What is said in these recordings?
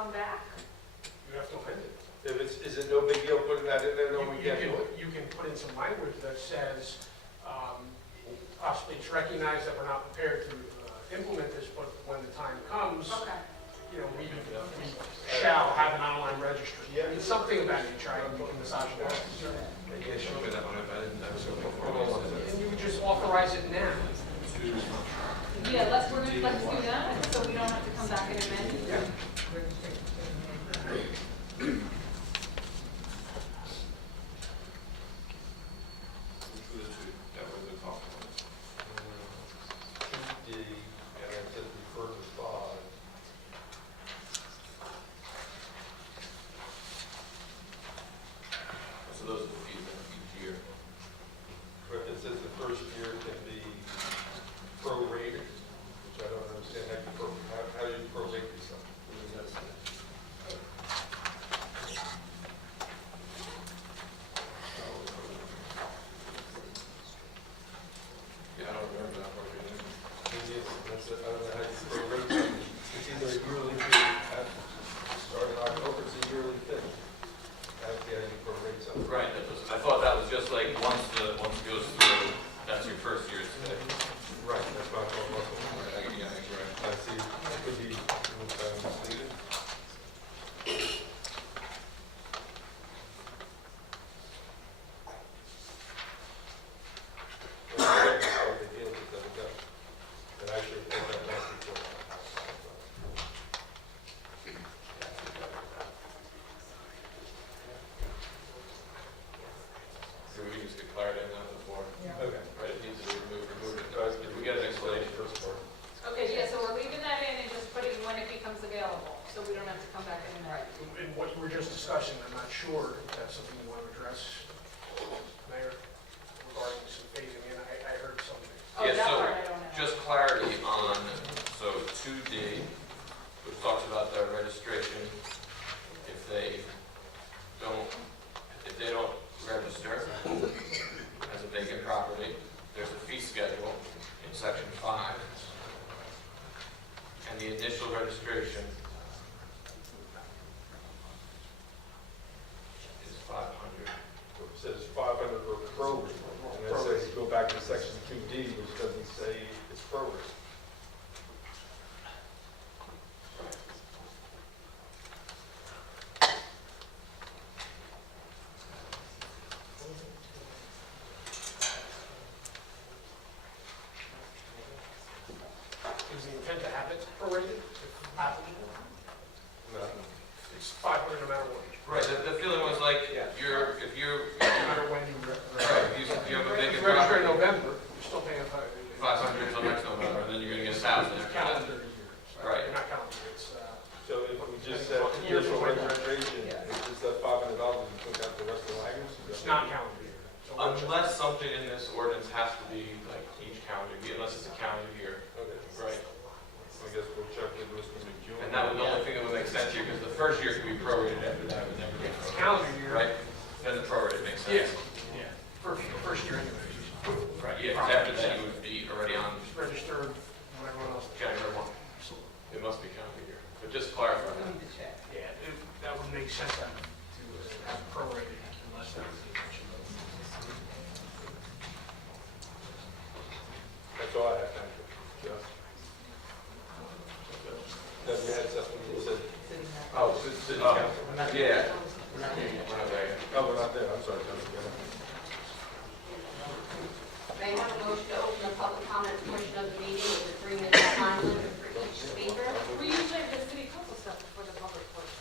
come back? You have to amend it. Is it no big deal putting that in there, no, we can't do it? You can put in some language that says, possibly it's recognized that we're not prepared to implement this, but when the time comes, Okay. you know, we shall have an online registry. It's something of that nature, I can massage that. Yeah, sure, that one, I didn't, I was so And you would just authorize it now. Yeah, let's do that, so we don't have to come back and amend. Yeah. That was the top one. 2D, and it says refer to 5. So those are the fees each year. But it says the first year can be prorated, which I don't understand how do you prorate yourself? Yeah, I don't remember that part. I don't know how you prorate something. It's either a yearly fee, starting October, it's a yearly thing. I don't see how you prorate something. Right, I thought that was just like once it goes through, that's your first year's pay. Right, that's what I'm talking about. Yeah, I think you're right. I see, it could be misleading. So we can just get clarity on that before. Okay. Right, it needs to be removed it. If we get an explanation first part. Okay, yeah, so we're leaving that in and just putting when it becomes available, so we don't have to come back anymore. And what you were just discussing, I'm not sure if that's something you want to address, Mayor, regarding some phasing in. I heard something. Oh, Yeah, that so part I don't know. just clarity on, so 2D, which talks about their registration. If they don't register as a vacant property, there's a fee schedule in section 5. And the initial registration is 500. It says 500 for prorate, and it says go back to section 2D, which doesn't say it's prorate. Is the intent to have it prorated, if applicable? No. It's 500 no matter what. Right, the feeling was like, if you're, No matter when you right, if you have a If vacant you register in property, November, you're still paying 500 until next November, and then you're gonna get 1,000 after that. calendar year. Right. Not calendar year, it's, So if we just said initial registration, it's just that $500, and took out the rest of the language? it's not calendar year. So we're just- Unless something in this ordinance has to be like each calendar year, unless it's a calendar year. Okay. Right. I guess we'll check with Mr. McEwen. And that was the only thing that would make sense here, because the first year could be prorated after that, would never get If it's prorated. calendar year. Right? Then the prorated makes Yeah, sense. yeah. First year anyway. Right, yeah, because after that you would be already on Just register when everyone else. January 1. It must be calendar year. But just clarify that. Yeah, that would make sense to have prorated unless that was the intention. That's all I have, thank you. Yes. Then you had something you said. Oh, city council. Yeah. We're not there yet. Oh, we're not there, I'm sorry, Tony. Go ahead. May I have a motion to open the public comment portion of the meeting with a 3-minute time limit for each speaker? We usually have the city council stuff before the public portion.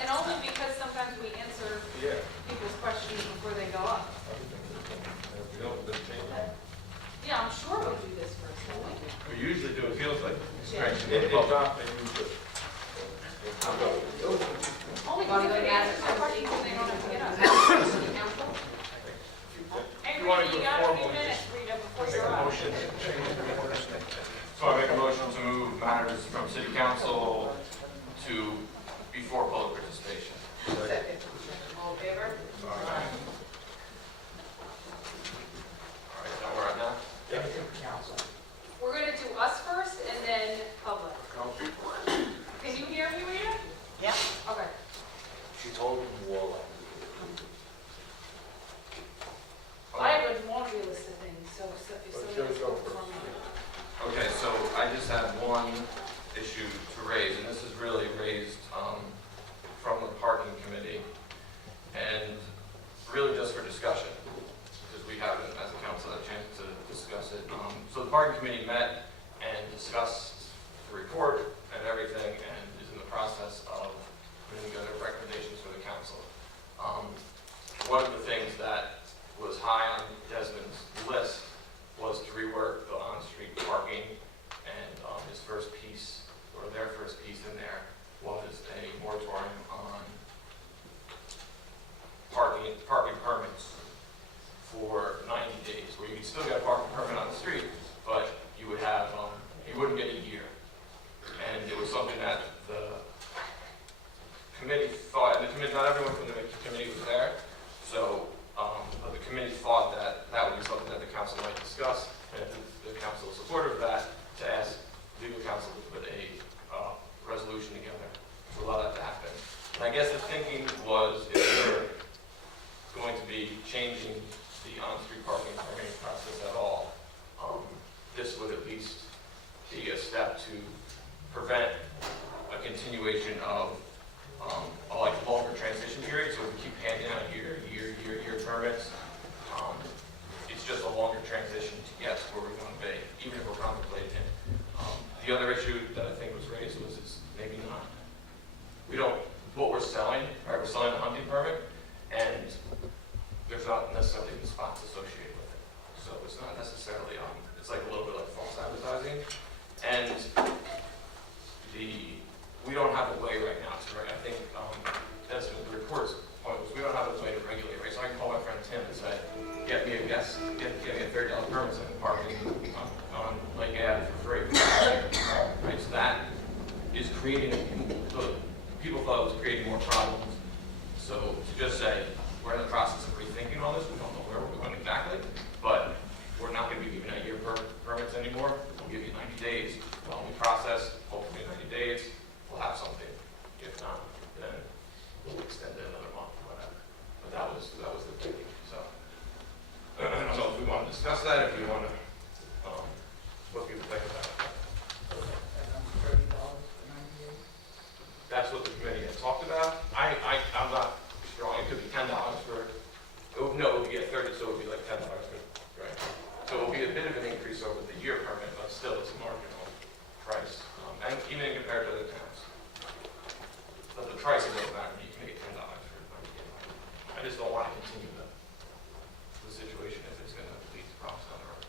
And only because sometimes we answer Yeah. people's questions before they go up. If we don't, then change it. Yeah, I'm sure we do this first, don't we? We usually do, it feels like. If not, then you should. Only Want because to go they down answer to my questions and they don't have to get up. City Council? Hey, You wanna Rita, go you got a few formal, minutes, Rita, before Make you're a up. motion to change the orders. So I make a motion to move matters from city council to before public participation. Second. All in favor? All right, now we're at now? We're gonna do us first and then public. Can you hear me, Rita? Yep. raised from the parking committee, and really just for discussion, because we haven't, as a council, had a chance to discuss it. So the parking committee met and discussed the report and everything, and is in the process of putting together recommendations for the council. One of the things that was high on Desmond's list was to rework the on-street parking, and his first piece, or their first piece in there, was a moratorium on parking permits for 90 days, where you could still get a parking permit on the street, but you would have, you wouldn't get a year. And it was something that the committee thought, and the committee, not everyone from the committee was there, so but the committee thought that that would be something that the council might discuss, and if the council is supportive of that, to ask legal counsel to put a resolution together to allow that to happen. And I guess the thinking was, if we're going to be changing the on-street parking permitting process at all, this would at least be a step to prevent a continuation of like longer transition periods. So if we keep handing out year permits, it's just a longer transition to get to where we want to be, even if we're contemplating it. The other issue that I think was raised was it's maybe not. We don't, what we're selling, right, we're selling a hunting permit, and there's not necessarily the spots associated with it. So it's not necessarily, it's like a little bit like false advertising. And we don't have a way right now to, I think that's what the report's point was, we don't have a way to regulate, right? So I can call my friend Tim and say, get me a $30 permit so I can park on Lake Ave for free. Right, so that is creating, people thought it was creating more problems. So to just say, we're in the process of rethinking all this, we don't know where we're going exactly, but we're not going to be giving out year permits anymore. We'll give you 90 days. While we process, hopefully 90 days, we'll have something. If not, then we'll extend it another month or whatever. But that was the thinking. So I don't know if we want to discuss that, if we want to, what people think about it. That's what the committee had talked about. I'm not strong. It could be $10 for. No, it would be at 30, so it would be like $10 for. Right. So it will be a bit of an increase over the year permit, but still it's a marginal price, and even compared to other towns. But the price doesn't matter. You can get $10 for it. I just don't want to continue the situation if it's going to lead to problems down the road.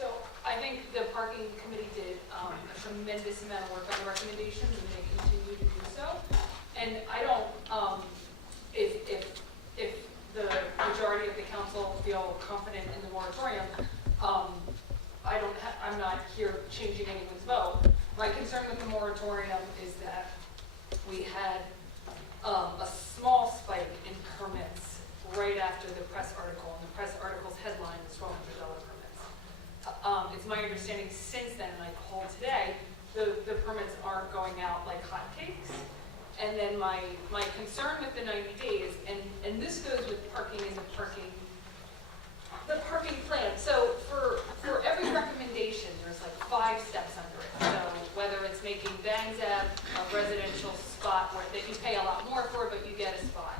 So I think the parking committee did a tremendous amount of work on the recommendations, and they continue to do so. And I don't, if the majority of the council feel confident in the moratorium, I'm not here changing anyone's vote. My concern with the moratorium is that we had a small spike in permits right after the press article, and the press article's headline is $1,200 permits. It's my understanding since then, and I called today, the permits aren't going out like hotcakes. And then my concern with the 90 days, and this goes with parking and the parking plan. So for every recommendation, there's like 5 steps under it. So whether it's making Bangs Ave a residential spot that you pay a lot more for, but you get a spot.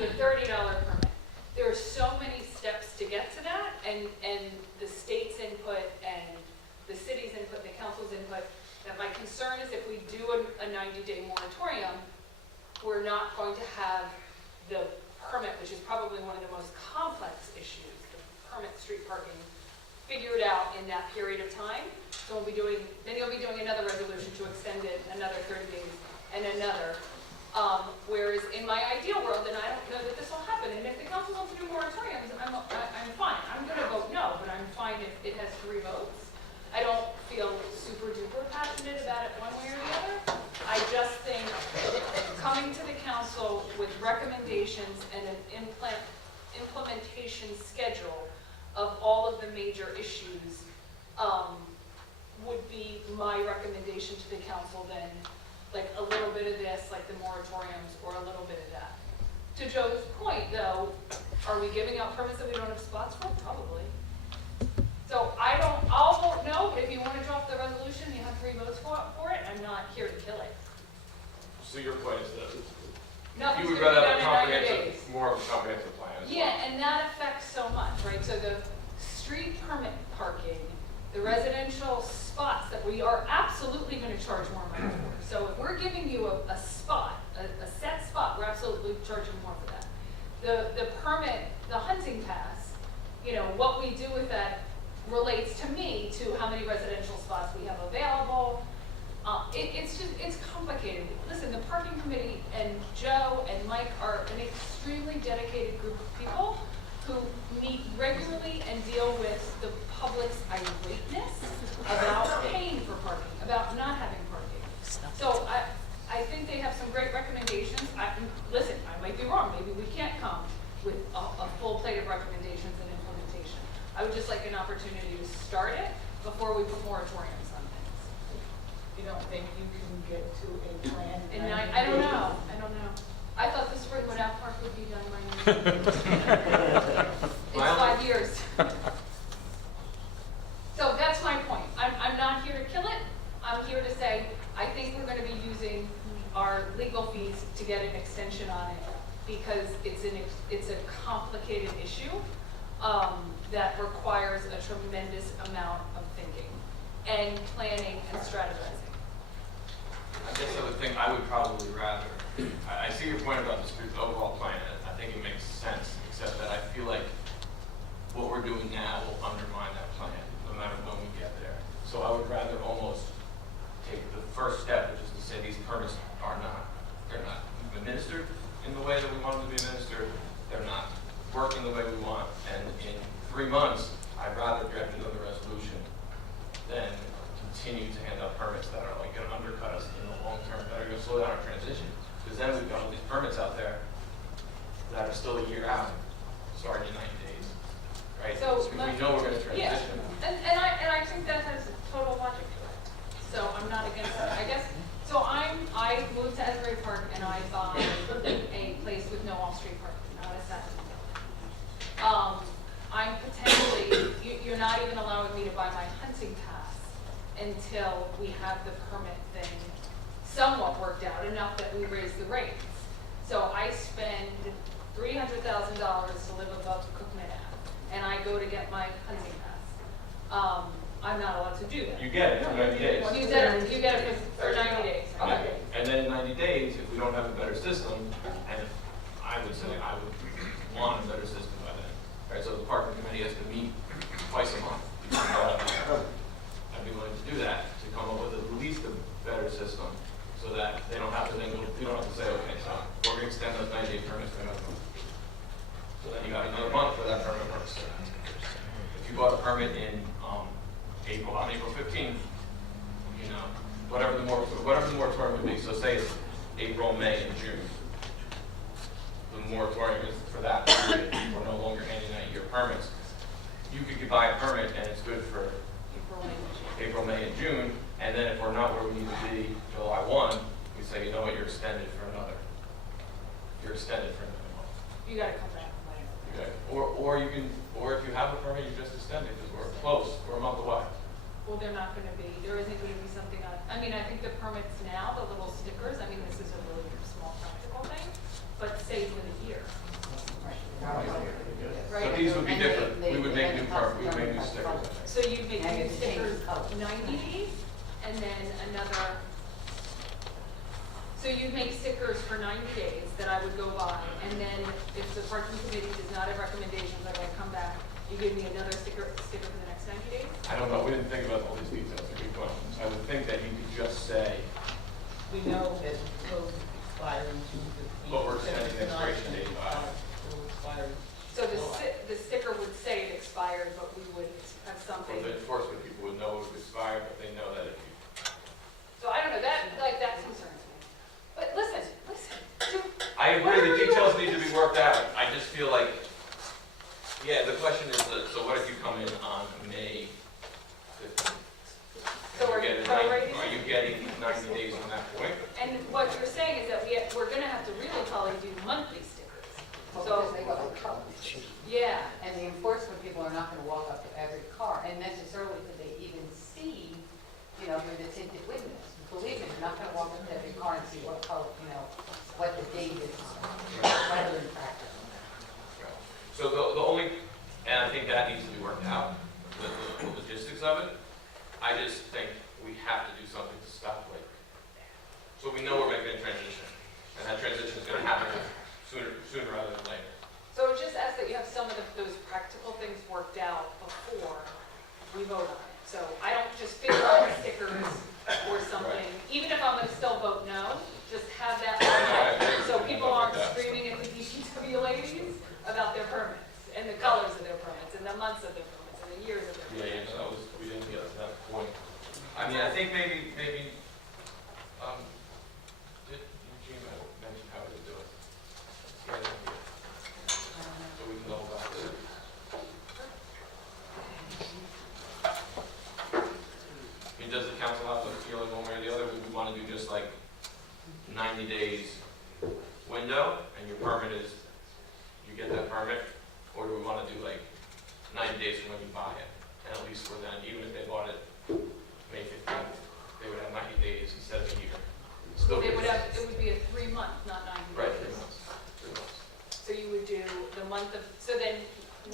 The $30 permit. There are so many steps to get to that, and the state's input and the city's input, the council's input, that my concern is if we do a 90-day moratorium, we're not going to have the permit, which is probably one of the most complex issues, the permit street parking, figured out in that period of time. So then you'll be doing another resolution to extend it another 30 days and another. Whereas in my ideal world, and I don't know that this will happen, and if the council wants to do moratoriums, I'm fine. I'm going to vote no, but I'm fine if it has 3 votes. I don't feel super duper passionate about it one way or the other. I just think coming to the council with recommendations and an implementation schedule of all of the major issues would be my recommendation to the council then, like a little bit of this, like the moratoriums, or a little bit of that. To Joe's point though, are we giving out permits that we don't have spots for? Probably. So I'll vote no no, if you want to drop the resolution, you have 3 votes for it, I'm not here to kill it. So your point is that Nothing's you going would to be rather done have a in 90 days. more of a comprehensive plan. as well. Yeah, and that affects so much, right? So the street permit parking, the residential spots that we are absolutely going to charge more money for. So if we're giving you a spot, a set spot, we're absolutely charging more for that. The permit, the hunting pass, you know, what we do with that relates to me to how many residential spots we have available. It's complicated. Listen, the parking committee and Joe and Mike are an extremely dedicated group of people who meet regularly and deal with the public's irateness about paying for parking, about not having parking. So I think they have some great recommendations. Listen, I might be wrong. Maybe we can't come with a full plate of recommendations and implementation. I would just like an opportunity to start it before we put moratoriums on things. You don't think you can get to a plan? And I don't know. I thought the Springwood Out Park would be done by now. It's 5 years. So that's my point. I'm not here to kill it. I'm here to say, I think we're going to be using our legal fees to get an extension on it because it's a complicated issue that requires a tremendous amount of thinking and planning and strategizing. I guess I would think I would probably rather, I see your point about the overall plan. I think it makes sense, except that I feel like what we're doing now will undermine that plan, no matter when we get there. So I would rather almost take the first step, which is to say these permits they're not administered in the way that we want them to be administered. They're not working the way we want. And in 3 months, I'd rather draft another resolution than continue to hand out permits that are like going to undercut us in the long term, that are going to slow down our transition. Because then we've got all these permits out there that are still a year out, starting in 90 days, right? So we know we're going to Yeah, transition. and I think that has total logic to it. So I'm not against it. I guess, so I moved to Asbury Park and I buy a place with no off-street parking, not a Saturday building. I'm potentially, you're not even allowing me to buy my hunting pass until we have the permit thing somewhat worked out, enough that we raise the rates. So I spend $300,000 to live above Cookman Ave, and I go to get my hunting pass. I'm not allowed to do that. You get it for 90 days. You get it for 90 days. Okay. And then in 90 days, if we don't have a better system, and I would say I would want a better system by then. Right, so the parking committee has to meet twice a month. I'd be willing to do that, to come up with at least a better system, so that they don't have to then, we don't have to say, okay, so we're going to extend those 90-day permits for another month. So then you got another month for that permit works. If you bought a permit in on April 15th, you know, whatever the moratorium would be. So say it's April, May, and June. The moratorium is for that period. We're no longer handing out year permits. You could buy a permit and it's good for April, May, and June. And then if we're not where we need to be July 1, we say, you know what, you're extended for another. You're extended for another month. You gotta come back later. Okay. Or if you have a permit, you just extend it because we're close. We're a month away. Well, they're not gonna be, there isn't gonna be something I mean, I think the permits now, the little stickers, I mean, this is a really small practical thing, but say within a year. So Right? these would be different. We would make new stickers, I think. So you'd make new stickers 90 days, and then another, so you'd make stickers for 90 days that I would go by, and then if the parking committee does not have recommendations, I would come back, you give me another sticker for the next 90 days? I don't know, we didn't think about all these details, they're good questions. I would think that you could just say, We know that the code expires in June 15th. But we're extending the expiration date by- Will expire. So the sticker would say it expired, but we would have something. well, the enforcement people would know it was expired, but they know that if you, So I don't know, that concerns me. But listen, I agree, the details need to be worked out. I just feel like, yeah, the question is, so what if you come in on May 15th? So are you prorating? Are you getting 90 days from that point? and what you're saying is that we're gonna have to really probably do monthly stickers. Because they go to colors. Yeah, And the enforcement people are not gonna walk up to every car, and necessarily could they even you know, through the tinted windows. Believe me, you're not gonna walk into every car and see what color, you know, what the date is, rather than practice. So the only, and I think that needs to be worked out, the logistics of it. I just think we have to do something to stop labor. So we know we're making a transition, and that transition is gonna happen sooner rather than later. So it just asks that you have some of those practical things worked out before we vote on it. So I don't just figure out stickers or something, even if I'm gonna still vote no, just have that on there, so people aren't screaming at the DPW ladies about their permits, and the colors of their permits, and the months of their permits, and the years of their permits. Yeah, we didn't get to that point. I mean, I think maybe, did Eugene mention how to do it? He had an idea. So we can know about it. I mean, does the council have a feeling one way or the other? Would we want to do just like 90 days window, and your permit is, you get that permit? Or do we want to do like 90 days from when you buy it? And at least for then, even if they bought it May 15th, they would have 90 days instead of a year. Still They good. would have, it would be a 3-month, not 90 days. Right, 3 months. 3 months. So you would do the month of, so then,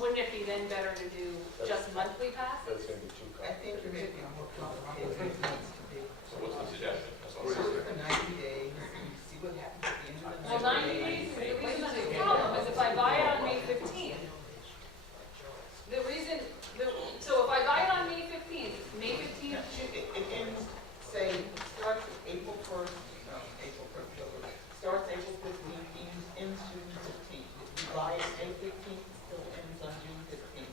wouldn't it be then better to do just monthly passes? That's gonna be too I think you're making it more complicated than it needs to be. So what's the suggestion? That's what I'm So saying. for 90 days, you see what happens at the end of the 90 Well, 90 days, the reason that's a problem is if I buy it on May 15th, the reason, so if I buy it on May 15th, May 15th, It ends, say, starts April 1st, starts April 15th, ends June 15th. If you buy it May 15th, it still ends on June 15th.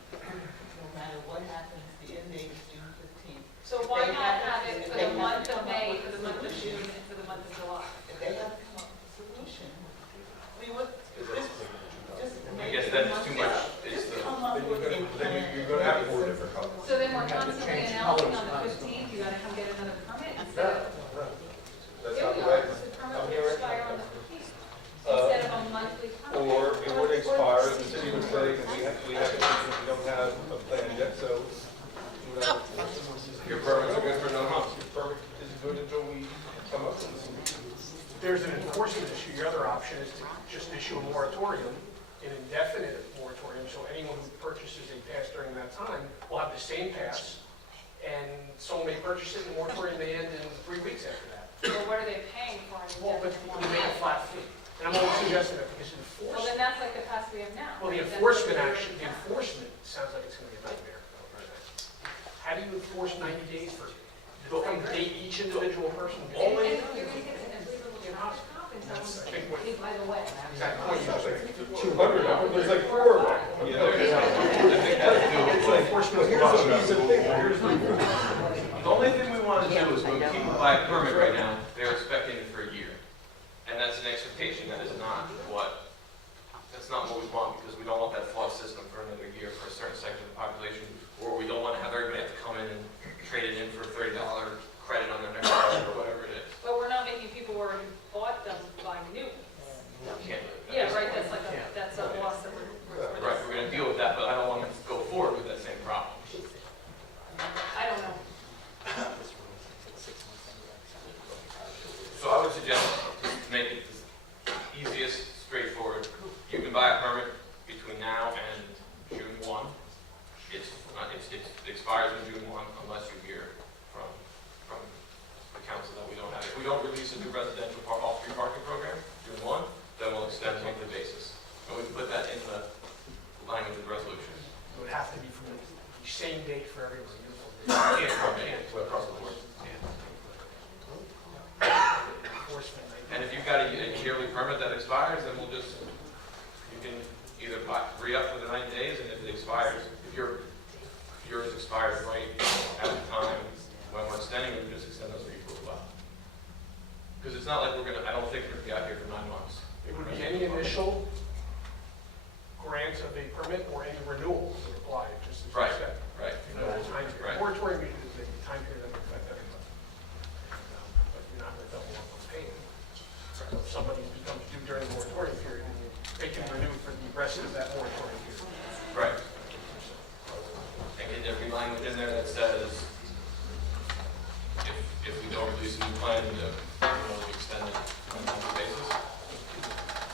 No matter what happens, the end date is June 15th. so why not have it for the month of May, for the month of June, and for the month of July? If they have to come up with a solution, I mean, what, just I make guess it that's too much. Just It's the, come up with a plan. you're gonna have 4 different colors. So then we're constantly announcing on the 15th, you gotta come get another permit instead of, That's here not we the are, way. the permit will expire on the 15th, Uh, instead of a monthly permit. Or it would expire, the city would say, we don't have a plan yet, so we would have your permits are good for another month. your permit is good until we come up with a solution. If there's an enforcement issue, your other option is to just issue a moratorium, an indefinite moratorium, so anyone who purchases a pass during that time will have the same pass, and someone may purchase it, and the moratorium may end in 3 weeks after that. Well, what are they paying for an Well, but indefinite we make a moratorium? flat fee, and I'm only suggesting that because Well, then that's like the pass we have now. well, the That's enforcement what we action, the have now. enforcement sounds like it's gonna be a nightmare. How do you enforce 90 days for, date each individual person? And you're gonna get an unbelievable traffic cop and tell them, hey, by the way. Exact point you just made. 200, there's like 4 of them. You know, it's like, Enforcement here's a piece of paper, here's the. The only thing we want to do is when people buy a permit right now, they're expecting it for a year. And that's an expectation that is not what, that's not what we want, because we don't want that flawed system for another year for a certain section of the population, or we don't want to have everybody have to come in and trade it in for a $30 credit on their next car or whatever it is. But we're not making people who already bought them buy new ones. We can't do it. Yeah, right, that's like a, that's a loss that we're. Right, we're going to deal with that, but I don't want to go forward with that same problem. I don't know. So I would suggest to make it the easiest, straightforward. You can buy a permit between now and June 1. It expires on June 1 unless you hear from the council that we don't have. If we don't release a new residential off-street parking program, June 1, then we'll extend it on the basis. And we can put that in the language of the resolution. It would have to be from the same date for everyone. Across the board. Enforcement, And if you've got a yearly permit that expires, then we'll just, you can either re-up for the 90 days, and if it expires, if yours expires right at the time when we're extending it, we just extend those for you as well. Because it's not like we're gonna, I don't think we're gonna be out here for 9 months. It would be any initial grant of a permit or any renewal would apply, just as you Right. said. Right. You know, the time period. Right. Moratorium usually is a time period that would affect everybody. But you're not going to double up on payment. So if somebody becomes due during the moratorium period, they can renew for the rest of that moratorium period. Right. And can there be language in there that says, if don't release a new plan, extend it on a monthly basis.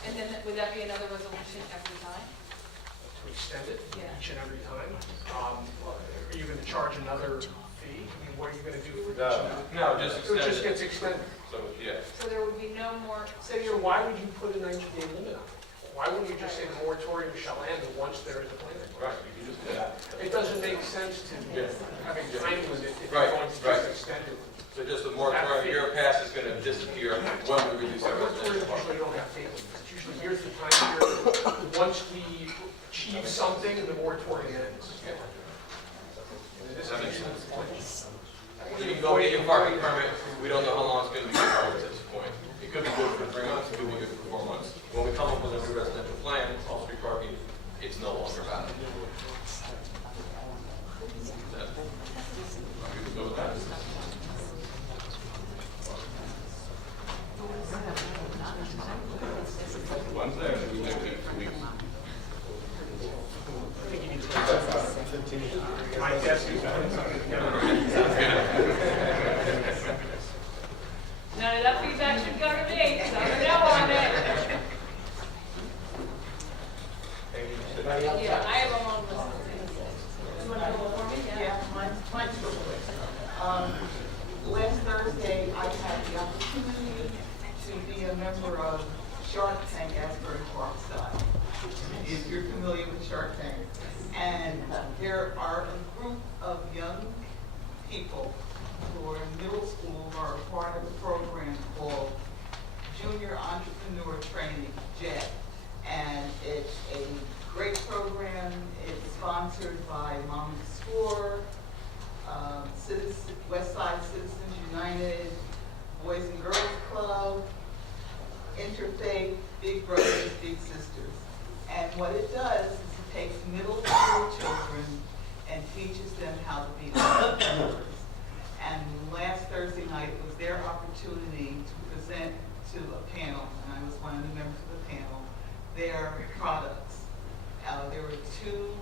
And then would that be another resolution every time? To extend it Yeah. each and every time. Are you going to charge another fee? I mean, what are you going to do for each? No, just So it extend just it. gets extended. So, yeah. So there would be no more, So why would you put a 90-day limit on it? Why wouldn't you just say the moratorium shall end once there is a plan? Right, you can just do that. It doesn't make sense to Yeah. have a time limit if you're Right, going to right. just extend it. So just the moratorium, year pass is going to disappear when we release our Moratoriums residential usually park. don't have date limits. It's usually here's the time period. Once we achieve something, the moratorium ends. Yeah. And this That makes is- sense. You can go get your parking permit, we don't know how long it's going to be valid at this point. It could be good for 3 months, it could be good for 4 months. When we come up with a new residential plan, off-street parking, it's no longer valid. That- we can go with that. Wednesday, or should we wait 2 weeks? My guess is that it's something together. none of that feedback should go to me, so I'm gonna go on it. Yeah, I have a long list of things. You wanna go for me? Yeah, mine's real quick. Last Thursday, I had the opportunity to be a member of Shark Tank Asbury Park style. If you're familiar with Shark Tank. And there are a group of young people who are in middle school who are a part of a program called Junior Entrepreneur Training, JET. And it's a great program. It's sponsored by Mom and Score, Westside Citizens United, Boys and Girls Club, Interfaith, Big Brothers, Big Sisters. And what it does is it takes middle school children and teaches them how to be entrepreneurs. And last Thursday night, it was their opportunity to present to a panel, and I was one of the members of the panel, their products. There were 2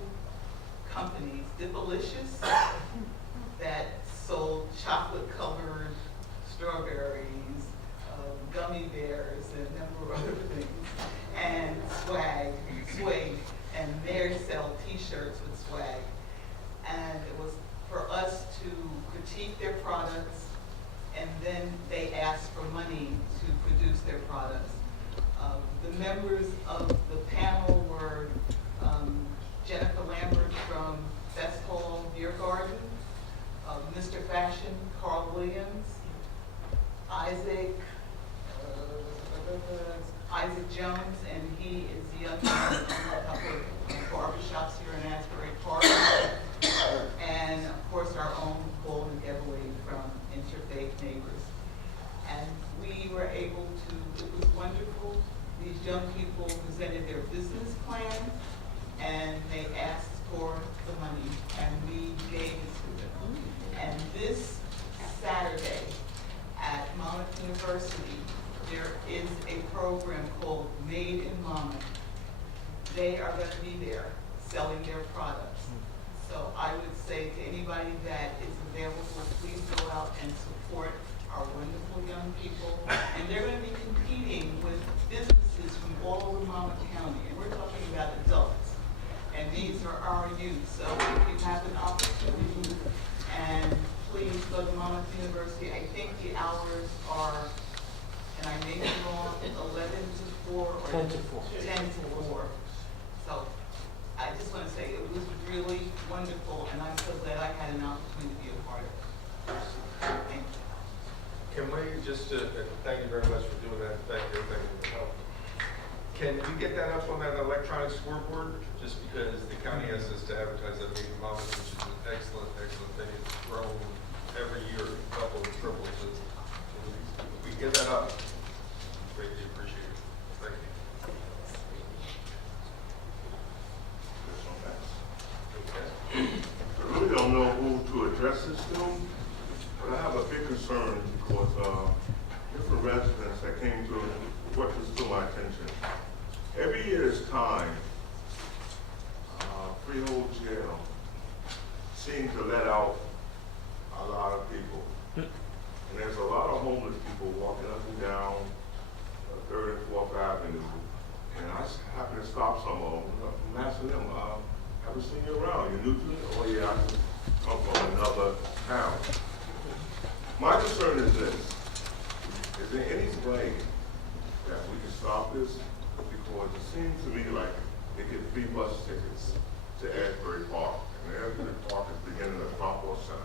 companies, Dipalicious, that sold chocolate-covered strawberries, gummy bears, and a number of other things, and swag, and they sell T-shirts with swag. And it was for us to critique their products, and then they asked for money to produce their products. The members of the panel were Jennifer Lambert from Best Hall Beer Garden, Mr. Fashion, Carl Williams, Isaac Jones, and he is the young man from a couple of barbershops here in Asbury Park. And of course, our own Golden Getaway from Interfaith Neighbors. And we were able to, it was wonderful. These young people presented their business plan, and they asked for the money, and we gave it to them. And this Saturday at Monmouth University, there is a program called Made in Monmouth. They are going to be there selling their products. So I would say to anybody that is available, please go out and support our wonderful young people. And they're going to be competing with businesses from all over Monmouth County. And we're talking about adults. And these are our youth. So if you have an opportunity, and please go to Monmouth University. I think the hours are, and I may be wrong, 11 to 4 or 10 to 4. So I just want to say it was really wonderful, and I'm so glad I had an opportunity to be a part of it. Thank you. Can we just, thank you very much for doing that, thank you for your help. Can we get that up on that electronic scoreboard? Just because the county has us to advertise that meeting Monmouth, which is an excellent, excellent thing. It's grown every year, double and triple. So if we get that up, greatly appreciate it. Thank you. I really don't know who to address this to, but I have a big concern because different residents that came to brought this to my attention. Every year's time, Freehold Jail seems to let out a lot of people. And there's a lot stop this because it seems to me like they get free bus tickets to Asbury Park. And Asbury Park is beginning a drop-off center.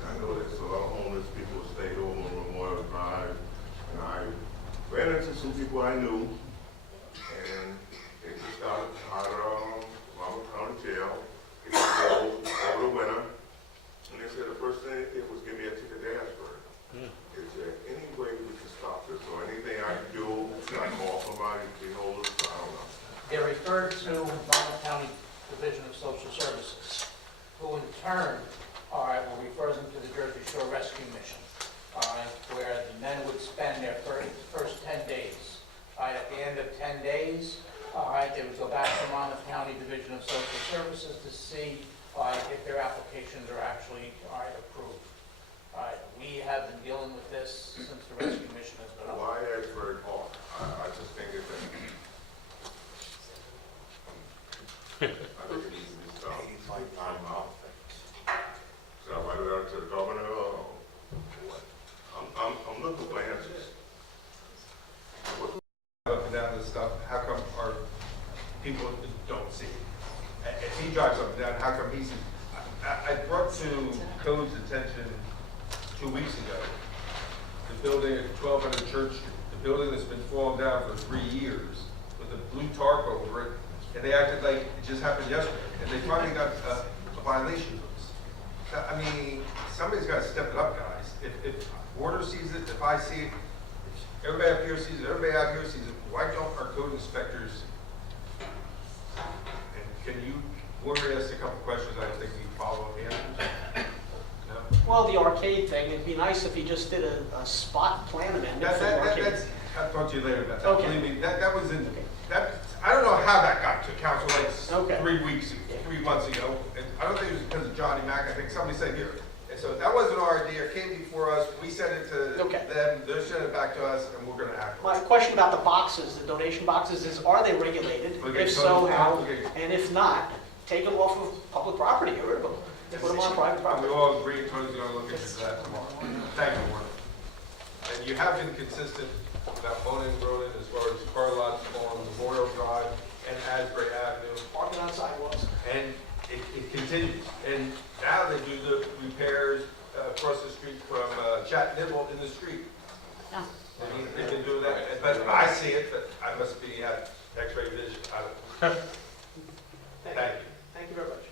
And I know there's a lot of homeless people stayed over on Memorial Drive. And I ran into some people I knew, and they just got out of Robert County Jail. They got over the winter. And they said the first thing they did was give me a ticket to Asbury. Is there any way we can stop this, or anything I can do? Can I call somebody, be homeless? I don't know. They're referred to Monmouth County Division of Social Services, who in turn, will refer them to the Jersey Shore Rescue Mission, where the men would spend their first 10 days. At the end of 10 days, they would go back to Monmouth County Division of Social Services to see if their applications are actually approved. We have been dealing with this since the rescue mission has been up. Why Asbury Park? I just think it's I think it needs to be stopped. I'm out. Should I write it out to the governor or what? I'm looking for answers. Up and down this stuff, how come our people don't see it? If he drives up and down, how come he sees it? I brought to Code's attention 2 weeks ago, the building at 1200 Church Street, the building that's been falling down for 3 years with a blue tarp over it, and they acted like it just happened yesterday, and they finally got a violation notice. I mean, somebody's got to step it up, guys. If Warner sees it, if I see it, if everybody up here sees it, everybody out here sees it, why don't our code inspectors? And can you, Warner asked a couple questions, I think we follow up answers. No? Well, the arcade thing, it'd be nice if he just did a spot plan amendment for the arcade. I'll talk to you later about that. Okay. Believe me, that was in, Okay. that, I don't know how that got to council like Okay. 3 months ago. And I don't think it was because of Johnny Mack, I think somebody said here. And so that wasn't our idea, it came before us, we sent it to Okay. them, they sent it back to us, and we're gonna act on My it. question about the boxes, the donation boxes, is are they regulated? Okay, If so so, it's how? complicated. And if not, take them off of public property, get rid of them. Put them on private And property. we all agree, Tony's gonna look into that tomorrow. Thank you, Warner. And you have been consistent about Monin Road as far as car lots on Memorial Drive and Asbury Avenue. Parking on sidewalks. And it continues. And now they do the repairs across the street from Chat Nibble in the street. Yeah. I mean, they've been doing that, but I see it, but I must be at X-ray vision. I don't know. Thank you. Thank you very much.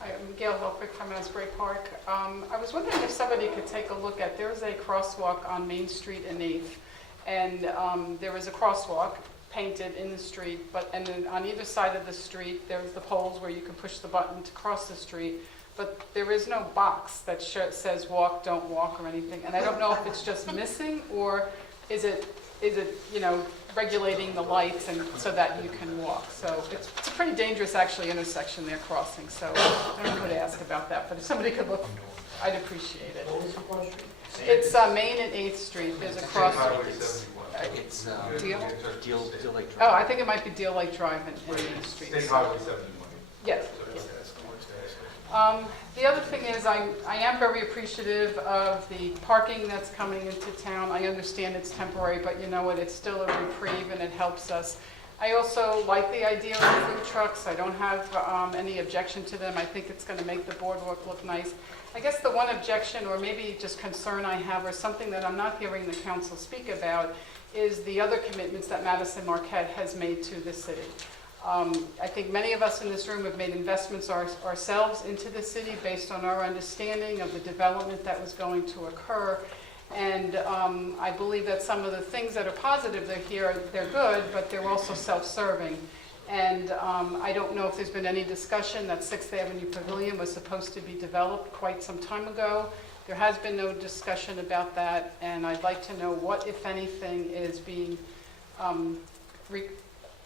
Hi, I'm Gail Wilfrick from Asbury Park. I was wondering if somebody could take a look at, there's a crosswalk on Main Street and 8th, and there is a crosswalk painted in the street, and then on either side of the street, there's the poles where you can push the button to cross the street, but there is no box that says walk, don't walk, or anything, and I don't know if it's just missing, or is it regulating the lights and so that you can walk. So it's a pretty dangerous, actually, intersection they're crossing, so I don't know who to ask about that, but if somebody could look, I'd appreciate it. It's Main and 8th Street, there's a State cross. Highway 71. It's Deal Lake Oh, I think it might be Deal Lake Drive and Main Street. State Highway 71. Yes. The other thing is, I am very appreciative of the parking that's coming into town. I understand it's temporary, but you know what, it's still a reprieve and it helps us. I also like the idea of the food trucks. I don't have any objection to them. I think it's going to make the boardwalk look nice. I guess the one objection, or maybe just concern I have, or something that I'm not hearing the council speak about, is the other commitments that Madison Marquette has made to the city. I think many of us in this room have made investments ourselves into the city based on our understanding of the development that was going to occur. And I believe that some of the things that are positive they're good, but they're also self-serving. And I don't know if there's been any discussion that 6th Avenue Pavilion was supposed to be developed quite some time ago. There has been no discussion about that, and I'd like to know what, if anything, is being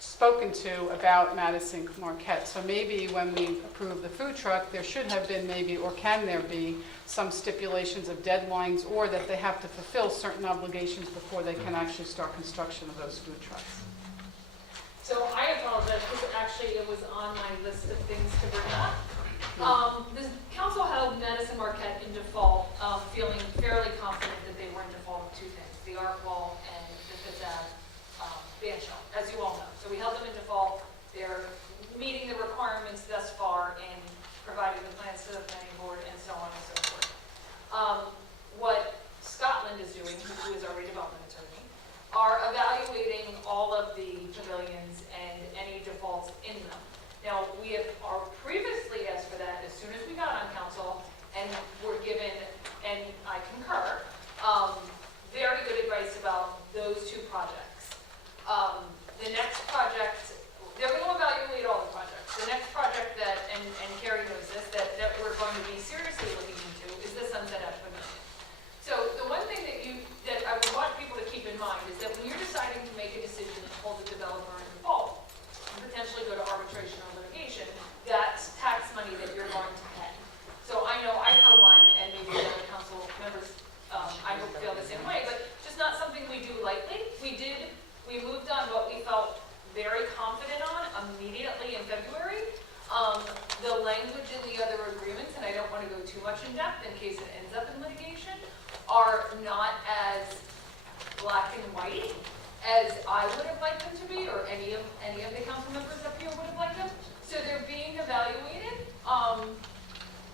spoken to about Madison Marquette. So maybe when we approve the food truck, there should have been maybe, or can there be, some stipulations of deadlines, or that they have to fulfill certain obligations before they can actually start construction of those food trucks. So I apologize, because actually it was on my list of things to bring up. The council held Madison Marquette in default, feeling fairly confident that they were in default of two things, the art wall and the Fifth Ave as you all know. So we held them in default. They're meeting the requirements thus far in providing the plans to the planning board and so on and so forth. What Scotland is doing, who is our redevelopment attorney, are evaluating all of the pavilions and any defaults in them. Now, we have previously asked for that as soon as we got on council, and were given, and I concur, very good advice about those two projects. The next project, they're going to evaluate all the projects. The next project that, and Carrie knows this, that we're going to be seriously looking into is the Sunset Edge Pavilion. So the one thing that I would want people to keep in mind is that when you're deciding to make a decision to hold the developer in default, and potentially go to arbitration or litigation, that's tax money that you're going to pay. So I know I, for one, and maybe the other council members, I hope feel the same way, but just not something we do lightly. We moved on what we felt very confident on immediately in February. The language in the other agreements, and I don't want to go too much in depth in case it ends up in litigation, are not as black and white as I would have liked them to be, or any of the council members up here would have liked them. So they're being evaluated.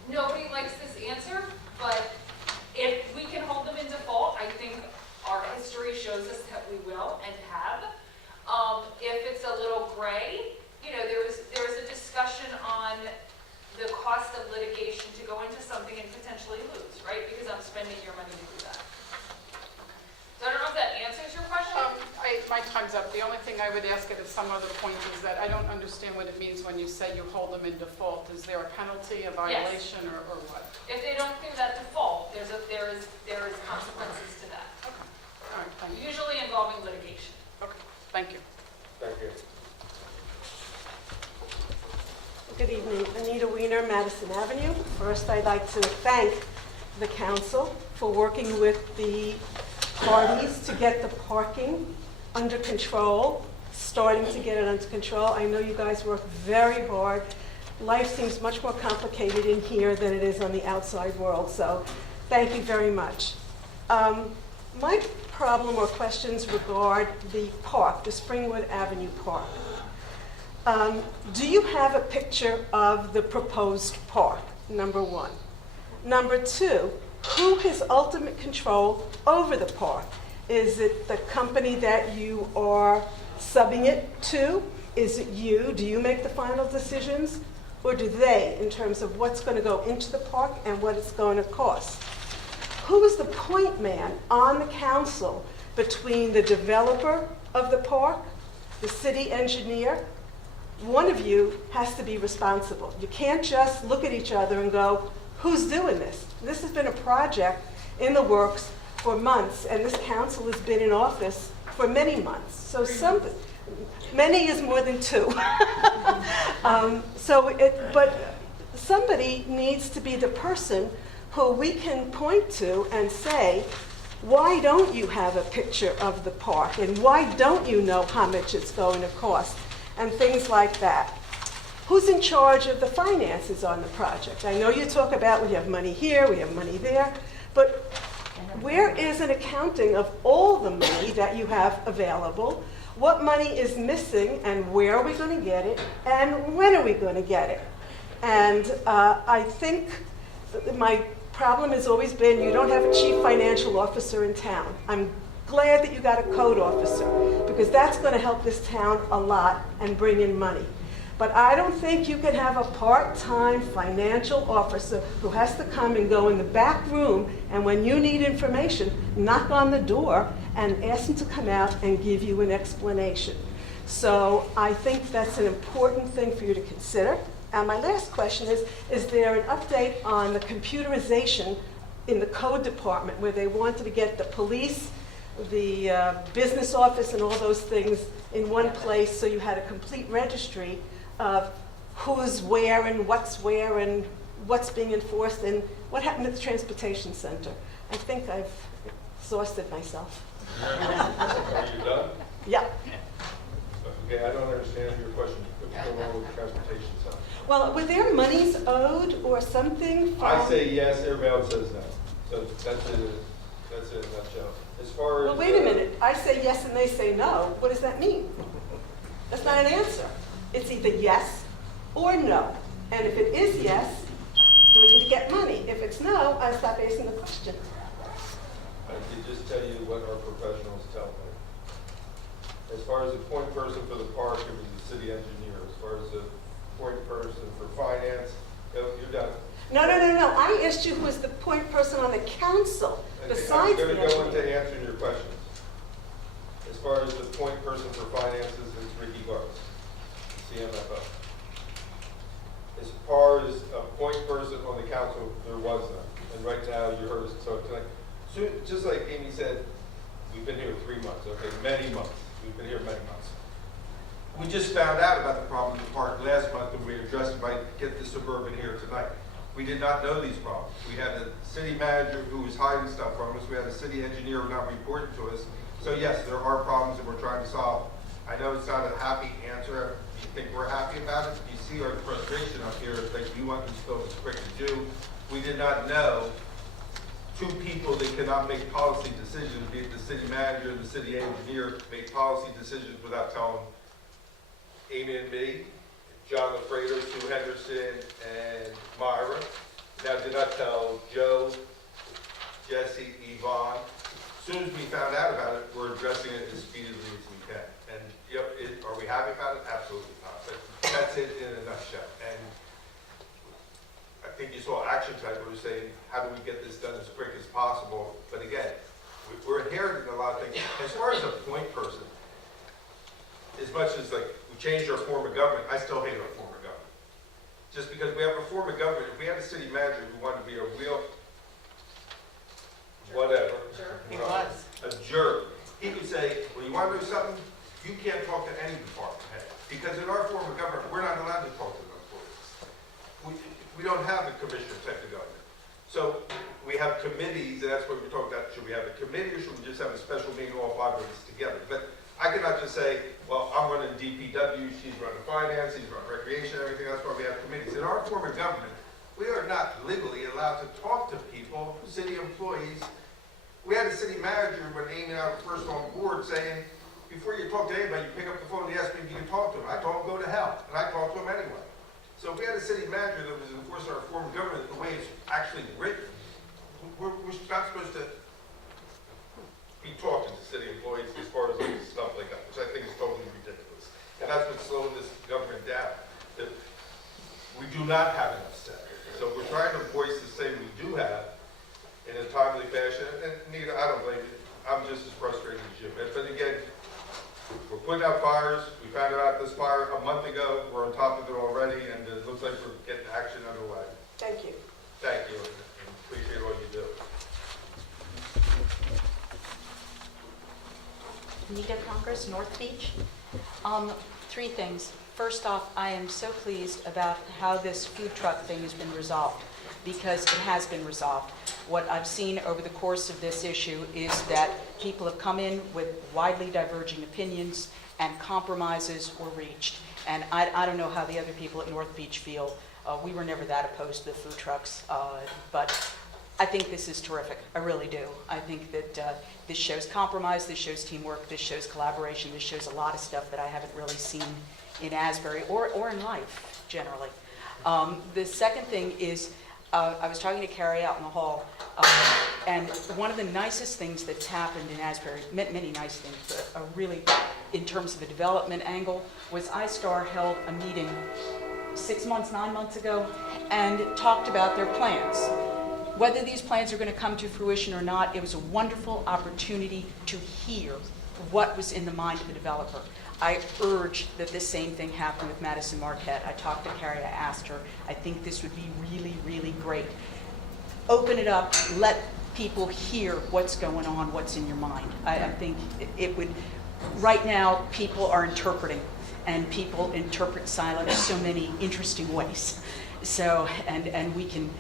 Nobody likes this answer, but if we can hold them in default, I think our history shows us that we will and have. If it's a little gray, there was a discussion on the cost of litigation to go into something and potentially lose, right? Because I'm spending your money to do that. So I don't know if that answers your question. My time's up. The only thing I would ask at some other point is that I don't understand what it means when you say you hold them in default. Is there a penalty, a violation, or what? If they don't clear that default, there is consequences to that. Okay. All right, thank you. Usually involving litigation. Okay, thank you. Thank you. Good evening, Anita Weiner, Madison Avenue. First, I'd like to thank the council for working with the parties to get the parking under control, starting to get it under control. I know you guys work very hard. Life seems much more complicated in here than it is on the outside world, so thank you very much. My problem or questions regard the park, the Springwood Avenue Park. Do you have a picture of the proposed park, number one? Number two, who has ultimate control over the park? Is it the company that you are subbing it to? Is it you? Do you make the final decisions? Or do they, in terms of what's going to go into the park and what it's going to cost? Who is the point man on the council between the developer of the park, the city engineer? One of you has to be responsible. You can't just look at each other and go, who's doing this? This has been a project in the works for months, and this council has been in office for many months. So many is more than two. But somebody needs to be the person who we can point to and say, why don't you have a picture of the park? And why don't you know how much it's going to cost? And things like that. Who's in charge of the finances on the project? I know you talk about we have money here, we have money there, but where is an accounting of all the money that you have available? What money is missing, and where are we going to get it, and when are we going to get it? And I think my problem has always been you don't have a chief financial officer in town. I'm glad that you got a code officer, because that's going to help this town a lot and bring in money. But I don't think you can have a part-time financial officer who has to come and go in the back room, and when you need information, knock on the door and ask them to come out and give you an explanation. So I think that's an important thing for you to consider. And my last question is there an update on the computerization in the code department, where they wanted to get the police, the business office, and all those things in one place, so you had a complete registry of who's where and what's being enforced, and what happened at the transportation center. I think I've exhausted myself. Are you done? Yeah. Okay, I don't understand your question. What's going on with the transportation center? Well, were there monies owed or something? I say yes, everybody else says no. So that's it in a nutshell. As far as... Well, wait a minute. I say yes and they say no. What does that mean? That's not an answer. It's either yes or no. And if it is yes, then we can get money. If it's no, I stop asking the question. I can just tell you what our professionals tell me. As far as the point person for the park, it was the city engineer. As far as the point person for finance, you're done. No. I asked you who was the point person on the council besides the I'm going to go into engineer. answering your questions. As far as the point person for finances, it's Ricky Garza, CMFO. As far as a point person on the council, there was none. And right now, you heard us talk tonight. So, just like Amy said, we've been here 3 months, okay, many months. We've been here many months. We just found out about the problem in the park last month, and we addressed it by get the Suburban here tonight. We did not know these problems. We had a city manager who was hiding stuff from us. We had a city engineer who not reporting to us. So yes, there are problems that we're trying to solve. I know it's not a happy answer. You think we're happy about it? You see our frustration up here, like we want this built as quick as you. We did not know 2 people that cannot make policy decisions, be it the city manager and the city engineer, make policy decisions without telling Amy and me, John LaFredo, Sue Henderson, and Myra. Now, did not tell Joe, Jesse, Yvonne. As soon as we found out about it, we're addressing it as speedily as we can. And are we happy about it? Absolutely not. But that's it in a nutshell. And I think you saw action type where we're saying, how do we get this done as quick as possible? But again, we're inheriting a lot of things. As far as a point person, as much as like we changed our form of government, I still hate our form of government. Just because we have a form of government, if we had a city manager who wanted to be a real, whatever. He was. A jerk. He could say, well, you want to do something? You can't talk to any department head. Because in our form of government, we're not allowed to talk to the employees. We don't have a commissioner type of government. So we have committees, and that's what we're talking about. Should we have a committee or should we just have a special meeting, all 5 of us together? But I cannot just say, well, I'm running DPW, she's running finance, he's running recreation, everything. That's why we have committees. In our form of government, we are not legally allowed to talk to people, city employees. We had a city manager when Amy and I were first on board saying, before you talk to anybody, you pick up the phone and you ask me if you can talk to him. I told him go to hell, and I talked to him anyway. So if we had a city manager that was enforcing our form of government the way it's actually written, we're not supposed to be talking to city employees as far as stuff like that, which I think is totally ridiculous. And that's what's slowing this government down. That we do not have enough say. So we're trying to voice the say we do have in a timely fashion. And Nita, I don't blame you. I'm just as frustrated as you. But again, we're putting out fires. We found out this fire a month ago. We're on top of it already, and it looks like we're getting action underway. Thank you. Thank you, and appreciate all you do. Nita Congress, North Beach. 3 things. First off, I am so pleased about how this food truck thing has been resolved, because it has been resolved. What I've seen over the course of this issue is that people have come in with widely diverging opinions and compromises were reached. And I don't know how the other people at North Beach feel. We were never that opposed to the food trucks, but I think this is terrific. I really do. I think that this shows compromise, this shows teamwork, this shows collaboration, this shows a lot of stuff that I haven't really seen in Asbury or in life generally. The second thing is, I was talking to Carrie out in the hall, and one of the nicest things that's happened in Asbury, many nice things, but really in terms of a development angle, was iStar held a meeting 9 months ago and talked about their plans. Whether these plans are going to come to fruition or not, it was a wonderful opportunity to hear what was in the mind of the developer. I urge that the same thing happen with Madison Marquette. I talked to Carrie, I asked her, I think this would be really, really great. Open it up, let people hear what's going on, what's in your mind. I think it would, right now, people are interpreting, and people interpret silence so many interesting ways. So, and we can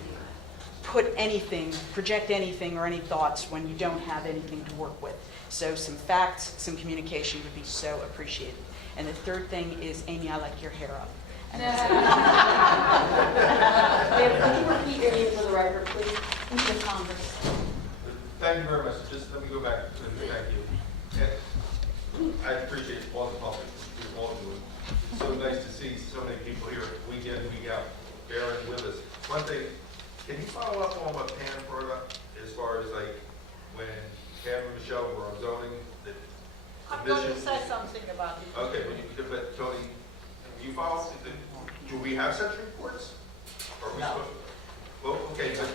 put anything, project anything or any thoughts when you don't have anything to work with. So some facts, some communication would be so appreciated. And the third thing is, Amy, I like your hair up. And Ma'am, can you repeat your name for the record, please? Nita Congress. Thank you very much. Just let me go back to thank you. And I appreciate all the public. all do it. It's so nice to see so many people here, week in, week out, bearing with us. One thing, can you follow up on what Pam brought up as far as like when Pam and Michelle were on zoning? I'm going to say something about it. Okay, but Tony, you follow, do we have such reports? Are we No. supposed to? Well, okay, but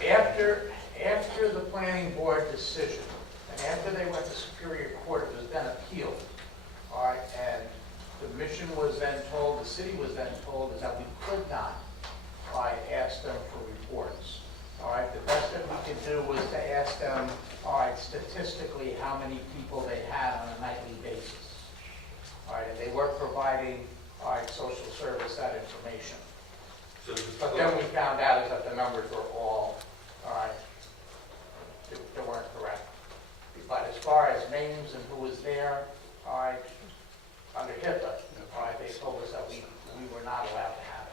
After the planning board decision, and after they went to Superior Court, it was then appealed. All right, and the mission was then told, the city was then told, is that we could not, all right, ask them for reports. All right, the best that we could do was to ask them, all right, statistically, how many people they had on a nightly basis. All right, and they were providing, all right, social service that information. so But then we found out is that the numbers were all right, they weren't correct. But as far as names and who was there, all right, under HIPAA, all right, they told us that we were not allowed to have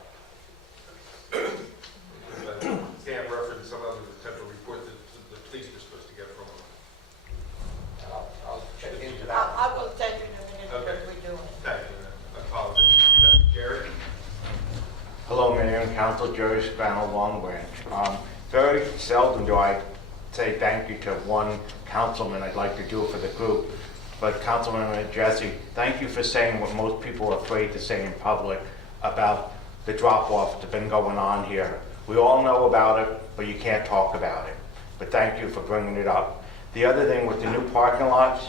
it. Pam referenced some other potential report that the police were supposed to get from them. And I'll check into that. I will take it in a minute Okay. because we're doing it. Thank you, I apologize. Jared? Hello, Mayor and Council, Jerry Spano, Long Branch. Very seldom do I say thank you to one councilman. I'd like to do it for the group. But Councilman Jesse, thank you for saying what most people are afraid to say in public about the drop-off that's been going on here. We all know about it, but you can't talk about it. But thank you for bringing it up. The other thing with the new parking lots,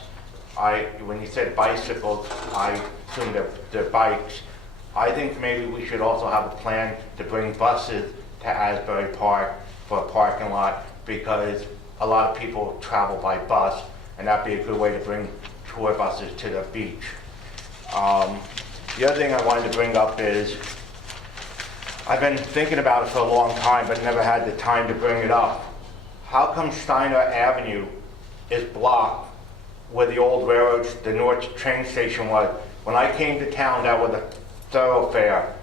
when you said bicycles, I assumed they're bikes. I think maybe we should also have a plan to bring buses to Asbury Park for a parking lot, because a lot of people travel by bus, and that'd be a good way to bring tour buses to the beach. The other thing I wanted to bring up is, I've been thinking about it for a long time, but never had the time to bring it up. How come Steiner Avenue is blocked where the old railroad, the North train station was? When I came to town, that was a thoroughfare.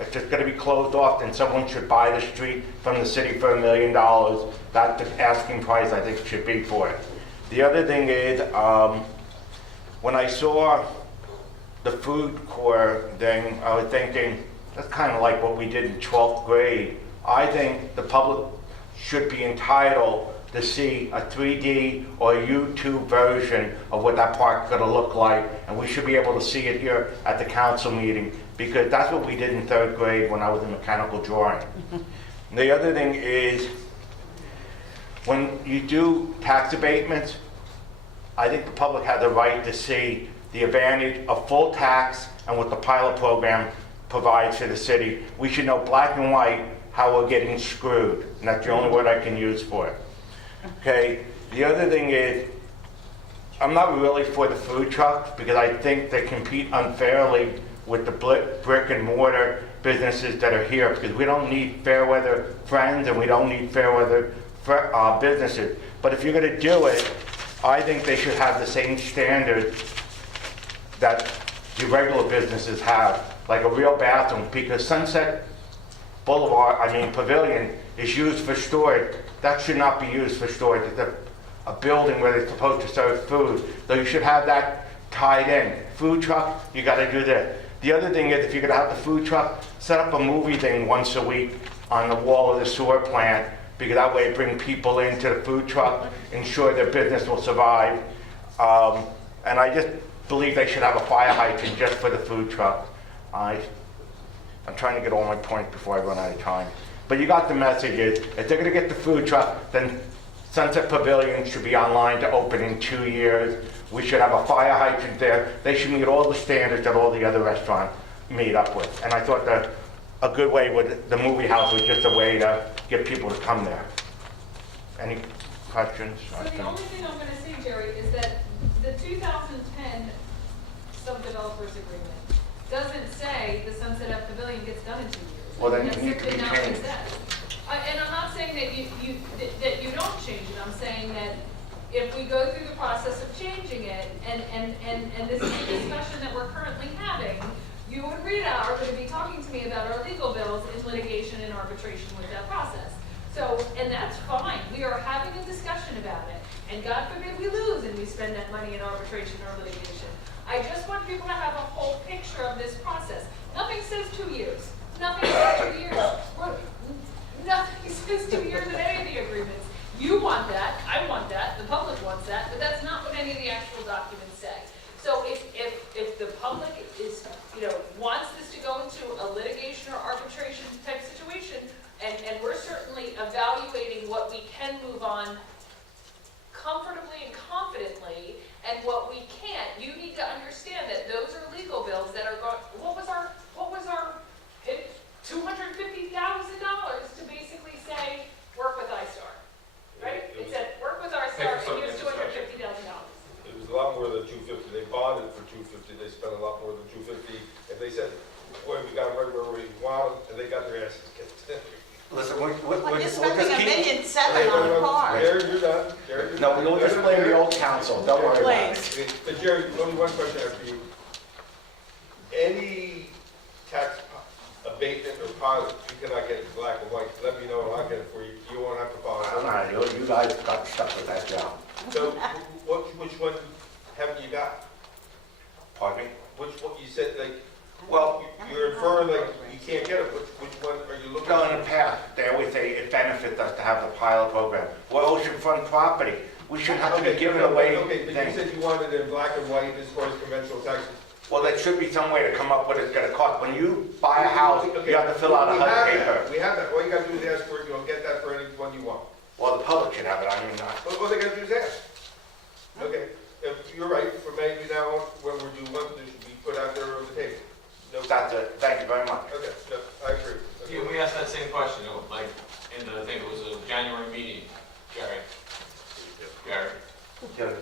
If it's going to be closed off, then someone should buy the street from the city for $1 million. That's the asking price I think it should be for it. The other thing is, when I saw the food court thing, I was thinking, that's kind of like what we did in 12th grade. I think the public should be entitled to see a 3D or a YouTube version of what that park's going to look like, and we should be able to see it here at the council meeting, because that's what we did in 3rd grade when I was in mechanical drawing. The other thing is, when you do tax abatements, I think the public has the right to see the advantage of full tax and what the pilot program provides to the city. We should know black and white how we're getting screwed, and that's the only word I can use for it. Okay, the other thing is, I'm not really for the food trucks, because I think they compete unfairly with the brick and mortar businesses that are here, because we don't need fair weather friends and we don't need fair weather businesses. But if you're going to do it, I think they should have the same standards that the regular businesses have, like a real bathroom, because Sunset Pavilion is used for storage. That should not be used for storage. It's a building where they're supposed to serve food. So you should have that tied in. Food truck, you got to do this. The other thing is, if you're going to have the food truck, set up a movie thing once a week on the wall of the sewer plant, because that way it brings people into the food truck, ensure their business will survive. And I just believe they should have a fire hydrant just for the food truck. I'm trying to get all my points before I run out of time. But you got the messages. If they're going to get the food truck, then Sunset Pavilion should be online to open in 2 years. We should have a fire hydrant there. They should meet all the standards that all the other restaurants meet up with. And I thought that a good way with the movie house was just a way to get people to come there. Any questions? So the only thing I'm gonna say, Jerry, is that the 2010 subdevelopers agreement doesn't say the Sunset Ave Pavilion gets done in 2 years. Well, then That's it needs to simply be not what it changed. says. And I'm not saying that you don't change it. I'm saying that if we go through the process of changing it, and this is a discussion that we're currently having, you and Rita are going to be talking to me about our legal bills in litigation and arbitration with that process. So, and that's fine. We are having a discussion about it. And God forbid we lose and we spend that money in arbitration or litigation. I just want people to have a whole picture of this process. Nothing says 2 years. Nothing says 2 years. Nothing says 2 years in any of the agreements. You want that, I want that, the public wants that, but that's not what any of the actual documents say. So if the public is, wants this to go into a litigation or arbitration type situation, and we're certainly evaluating what we can move on comfortably and confidently, and what we can't, you need to understand that those are legal bills that are going, what was our $250,000 to basically say, work with iStar, right? It said, work with iStar, and here's $250,000. It was a lot more than 250. They bonded for 250. They spent a lot more than 250. And they said, boy, we got right where we wanted, and they got their asses kicked. Listen, But you're spending $1.7 million on a car. Jerry, you're done. Jerry, No, we'll just blame the old council, don't worry about it. Please. But Jerry, only one question after you. Any tax abatement or pilot, you cannot get it black and white. Let me know, and I'll get it for you. You won't have to follow. I'm not, you guys got stuck with that job. So, which one haven't you got? Pardon me? Which one, you said, like, Well, you're inferring like you can't get it. Which one are you looking in at? the past, they always say it benefits us to have the pilot program. We're oceanfront property. We shouldn't have to be giving away Okay, but you things. said you wanted it in black and white as far as conventional taxes. Well, there should be some way to come up with it's gonna cost. When you buy a house, you have to fill out a We have HUD that. paper. We have that. All you gotta do is ask for it, you'll get that for any one you want. Well, the public should have it, I mean, not. All they gotta do is ask. Okay, if you're right, from maybe now on, when we're due one, this should be put out there on the table. No, That's it. Thank you very much. okay, no, I agree. Yeah, we asked that same question, like, in the, I think it was a January meeting, Gary.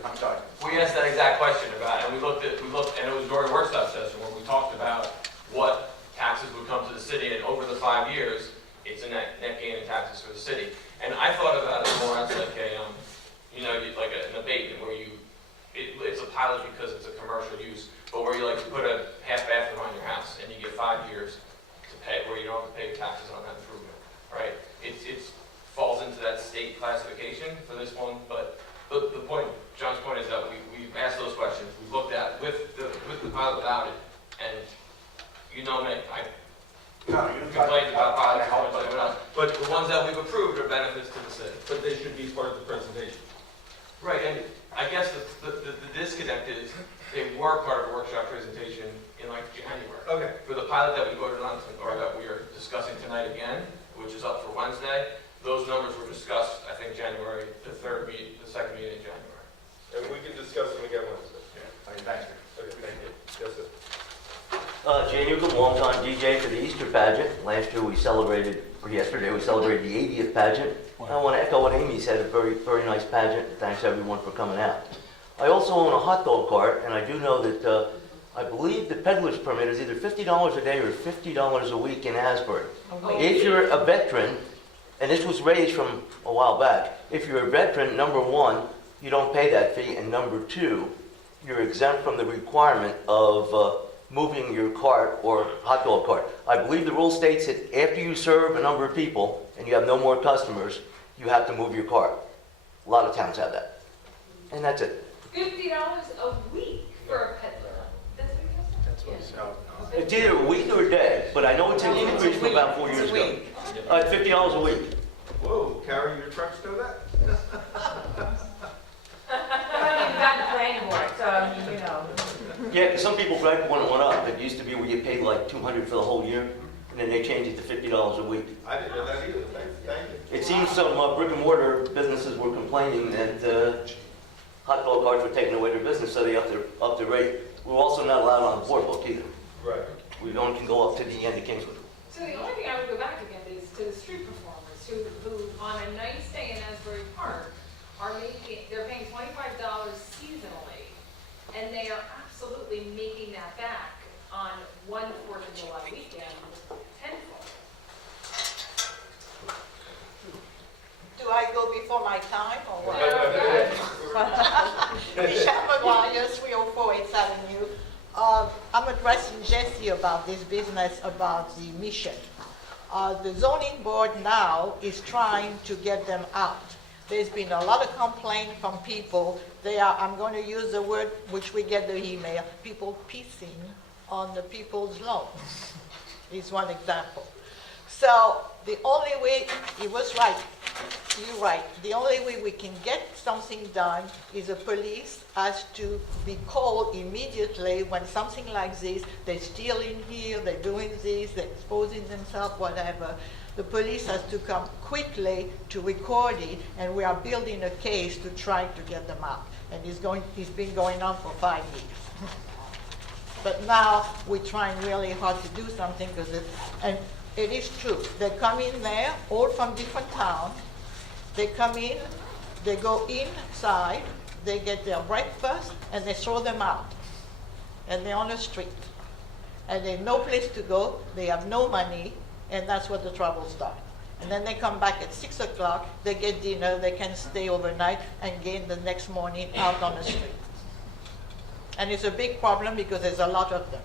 I'm sorry. We asked that exact question about, and we looked, and it was during a workshop session where we talked about what taxes would come to the city, and over the 5 years, it's a net gain in taxes for the city. And I thought about it more as like a, like an abatement where it's a pilot because it's a commercial use, but where you like to put a half bathroom on your house and you get 5 years to pay, where you don't have to pay taxes on that improvement, right? It falls into that state classification for this one, but the point, John's point is that we've asked those questions, we've looked at with the pilot without it, and me, I complained about pilots, so much like everyone else, but the ones that we've approved are benefits to the city. But they should be part of the presentation. Right, and I guess the disconnect is they were part of a workshop presentation in like January. Okay. For the pilot that we voted on, or that we are discussing tonight again, which is up for Wednesday, those numbers were discussed, I think, January, the second meeting in January. And we can discuss them again Wednesday. Okay, thank you. Okay, thank you. Yes, sir. Jay Newcomb, longtime DJ for the Easter pageant. Yesterday we celebrated the 80th pageant. I want to echo what Amy said, a very, very nice pageant. Thanks everyone for coming out. I also own a hot dog cart, and I do know that I believe the peddler's permit is either $50 a day or $50 a week in Asbury. If you're a veteran, and this was raised from a while back, if you're a veteran, number one, you don't pay that fee, and number two, you're exempt from the requirement of moving your cart or hot dog cart. I believe the rule states that after you serve a number of people and you have no more customers, you have to move your cart. A lot of towns have that. And that's it. $50 a week for a peddler. That's what you said? It's either a week or a day, but I know it's an increase from about 4 years ago. $50 a week. Whoa, carry your trucks to that? Yeah, 'cause some people gripe when it went up. It used to be where you paid like $200 for the whole year, and then they changed it to $50 a week. I didn't know that either. Thank you. It seems some brick and mortar businesses were complaining that hot dog carts were taking away their business, so they upped the rate. We're also not allowed on the boardwalk either. Right. We only can go up to the end of Kingswood. So the only thing I would go back again is to the street performers who on a nice day in Asbury Park they're paying $25 seasonally, and they are absolutely making that back on one 4th of July weekend tenfold. Do I go before my time or what? Yeah. Michelle McGuire, 304 8th Avenue. I'm addressing Jesse about this business about the mission. The zoning board now is trying to get them out. there's been a lot of complaint from people. I'm going to use the word which we get the email, people pissing on the people's lawns is one example. So the only way, he was right, you're right, the only way we can get something done is the police has to be called immediately when something like this, they're stealing here, they're doing this, they're exposing themselves, whatever. The police has to come quickly to record it, and we are building a case to try to get them out. And it's been going on for 5 years. But now we're trying really hard to do something because it is true. They come in there, all from different towns. They come in, they go inside, they get their breakfast, and they throw them out. And they're on the street. And they have no place to go, they have no money, and that's where the trouble starts. And then they come back at 6 o'clock, they get dinner, they can stay overnight, and gain the next morning out on the street. And it's a big problem because there's a lot of them.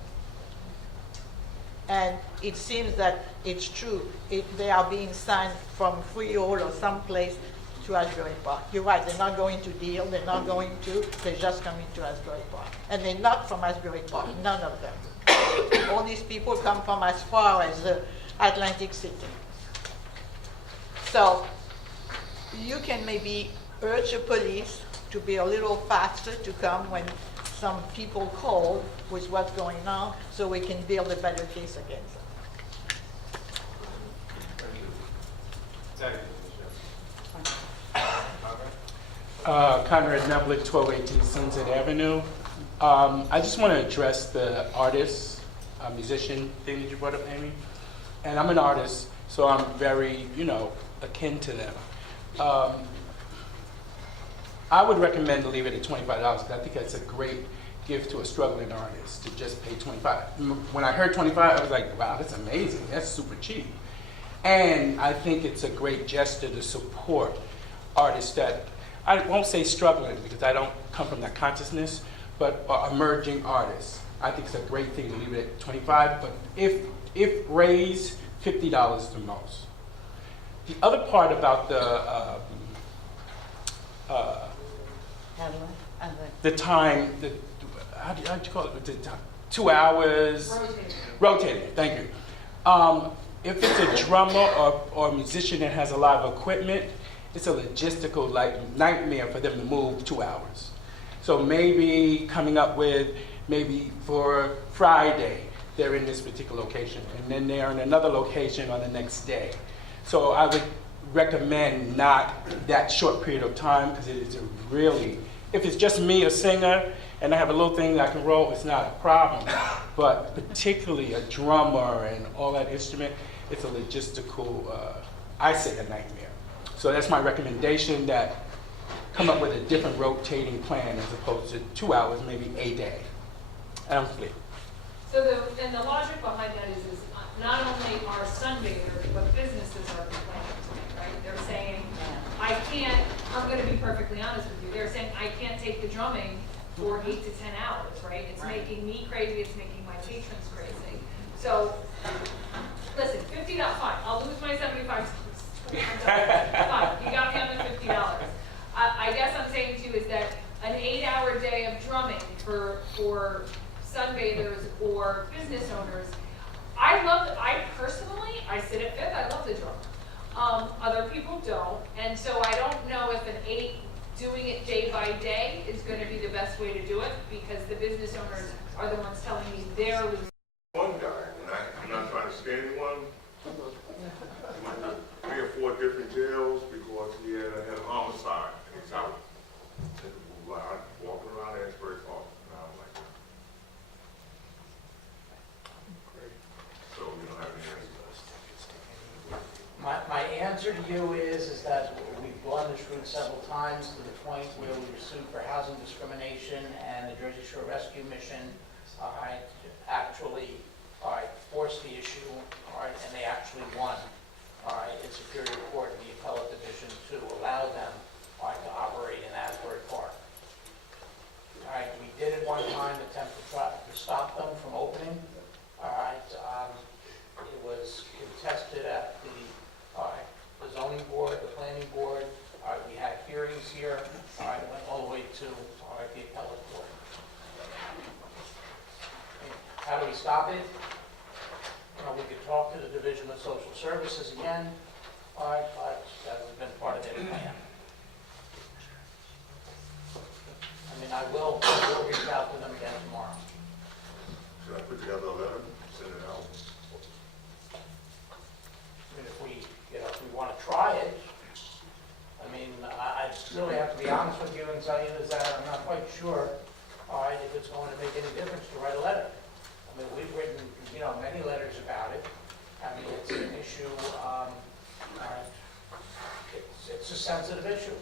And it seems that it's true. They are being signed from Freehold or someplace to Asbury Park. You're right, they're not going to Deal, they're not going to, they're just coming to Asbury Park. And they're not from Asbury Park, none of them. All these people come from as far as Atlantic City. So you can maybe urge the police to be a little faster to come when some people call with what's going on so we can build a better case against them. Thank you. Conrad Neblik, 1218 Sunset Avenue. I just want to address the artist, musician thing that you brought up, Amy. And I'm an artist, so I'm very, akin to them. I would recommend to leave it at $25 because I think that's a great gift to a struggling artist to just pay $25. When I heard $25, I was like, wow, that's amazing. That's super cheap. And I think it's a great gesture to support artists that, I won't say struggling because I don't come from that consciousness, but emerging artists. I think it's a great thing to leave it at $25, but if raised, $50 is the most. The other part about the time, how'd you call it? The time? 2 hours? Rotating, thank you. If it's a drummer or a musician that has a lot of equipment, it's a logistical nightmare for them to move 2 hours. So maybe coming up with, maybe for Friday, they're in this particular location, and then they're in another location on the next day. So I would recommend not that short period of time, because it is really, if it's just me, a singer, and I have a little thing that I can roll, it's not a problem. But particularly a drummer and all that instrument, it's a logistical, I say a nightmare. So that's my recommendation, that come up with a different rotating plan as opposed to 2 hours, maybe a day. And I'm clear. So the logic behind that is not only are sunbathers, but businesses are complaining to me, right? They're saying, I'm going to be perfectly honest with you, they're saying, I can't take the drumming for 8 to 10 hours, right? It's making me crazy, it's making my patrons crazy. So, listen, $50, fine, I'll lose my 75 cents. Fine, you got me on the $50. I guess I'm saying to you is that an 8-hour day of drumming for sunbathers or business owners, I personally sit at Fifth, I love the drum. Other people don't, and so I don't know if doing it day by day is going to be the best way to do it, because the business owners are the ones telling me they're losing. One guy, and I'm not trying to scare anyone, he went to 3 or 4 different jails because he had a homicide and he's out. Walking around Asbury Park, and I'm like, so you don't have any answers. My answer to you is that we've gone this route several times to the point where we were sued for housing discrimination, and the Jersey Shore Rescue Mission actually forced the issue, and they actually won in Superior Court in the Appellate Division to allow them to operate in Asbury Park. We did at one time attempt to stop them from opening. It was contested at the zoning board, the planning board. We had to the appellate court. How do we stop it? We could talk to the Division of Social Services again, but that has been part of their plan. I will reach out to them again tomorrow. Should I put together a letter, send it out? If we want to try it, I really have to be honest with you and tell you is that I'm not quite sure, if it's going to make any difference to write a letter. We've written, many letters about it. It's an issue, it's a sensitive issue.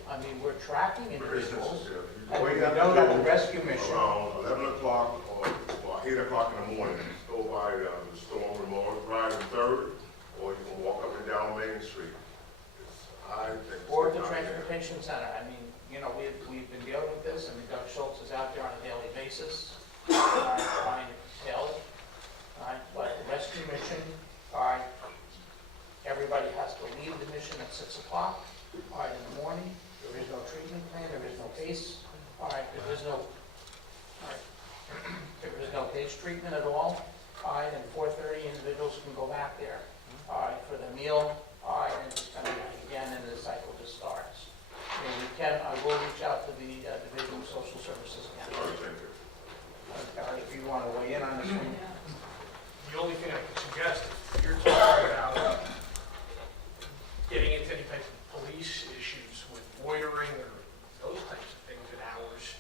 We're tracking individuals. And we know that the rescue mission. Around 11 o'clock or 8 o'clock in the morning, go by the Storm Memorial Drive and 3rd, or you can walk up and down Main Street. Or the transportation center. We've been dealing with this, and Doug Schultz is out there on a daily basis, trying to tell it. But the rescue mission, everybody has to leave the mission at 6 o'clock, in the morning. There is no treatment plan, there is no PACE, there is no PACE treatment at all. And 4:30 individuals can go back there, for the meal, and spend the night again, and the cycle just starts. I will reach out to the Division of Social Services again. If you want to weigh in on this one. The only thing I can suggest, if you're talking about getting into any type of police issues with loitering or those types of things at hours,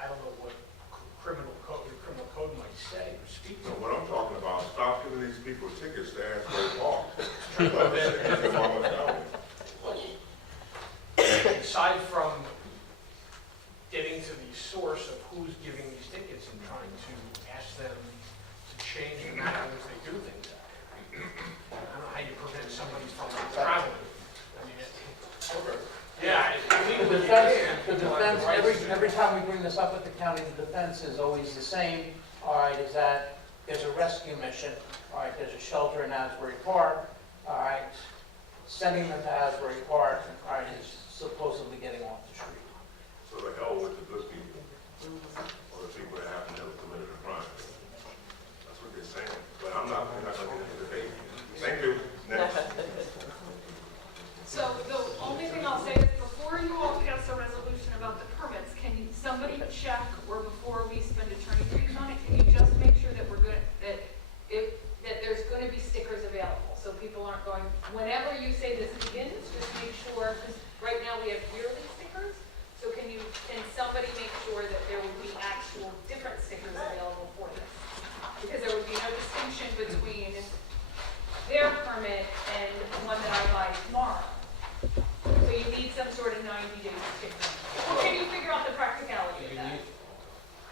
I don't know what criminal code might say or speak to. So what I'm talking about, stop giving these people tickets to Asbury Park. Aside from getting to the source of who's giving these tickets and trying to ask them to change the manner in which they do things out there, I don't know how you prevent somebody from traveling. The defense, every time we bring this up at the county, the defense is always the same, is that there's a rescue mission, there's a shelter in Asbury Park, sending them to Asbury Park, is supposedly getting off the street. So the hell with the good people, or the people that happen to have committed a crime. That's what they're saying, but I'm not going to get into the debate. Thank you. Next. So the only thing I'll say is before you all pass a resolution about the permits, can somebody check, or before we spend attorney fees on it, can you just make sure that we're good, that there's going to be stickers available, so people aren't going, whenever you say this begins, just make sure, because right now we have yearly stickers, so can somebody make sure that there will be actual different stickers available for this? Because there would be no distinction between their permit and the one that I buy tomorrow. So you need some sort of 90-day sticker. Can you figure out the practicality of that?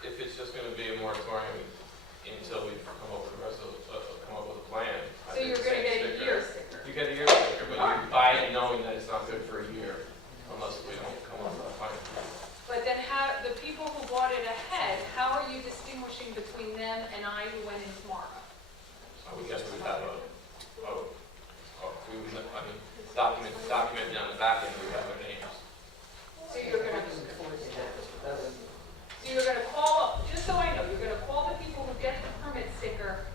If it's just going to be a moratorium until we come up with a plan. So you're going to get a year sticker. You get a year sticker, but you buy it knowing that it's not good for a year unless we don't come up with a plan. But then the people who bought it ahead, how are you distinguishing between them and I who went in tomorrow? I would guess we would have document down the back end, we have their names. So you're going to call, just so I know, you're going to call the people who get the permit sticker,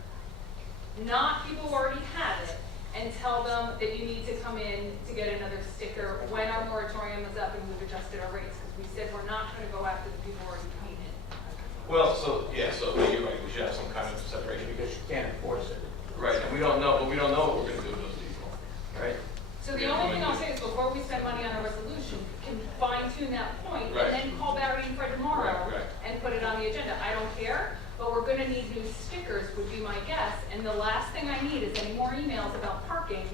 not people who already have it, and tell them that you need to come in to get another sticker when our moratorium is up and we've adjusted our rates, because we said we're not going to go after the people who already paid it. Well, so you're right, we should have some kind of separation. Because you can't enforce it. Right, and we don't know what we're going to do with those people, right? So the only thing I'll say is before we spend money on a resolution, can fine tune that point, Right. and then call Barry and Fred tomorrow Right. and put it on the agenda. I don't care, but we're gonna need new stickers would be my guess, and the last thing I need is any more emails about parking.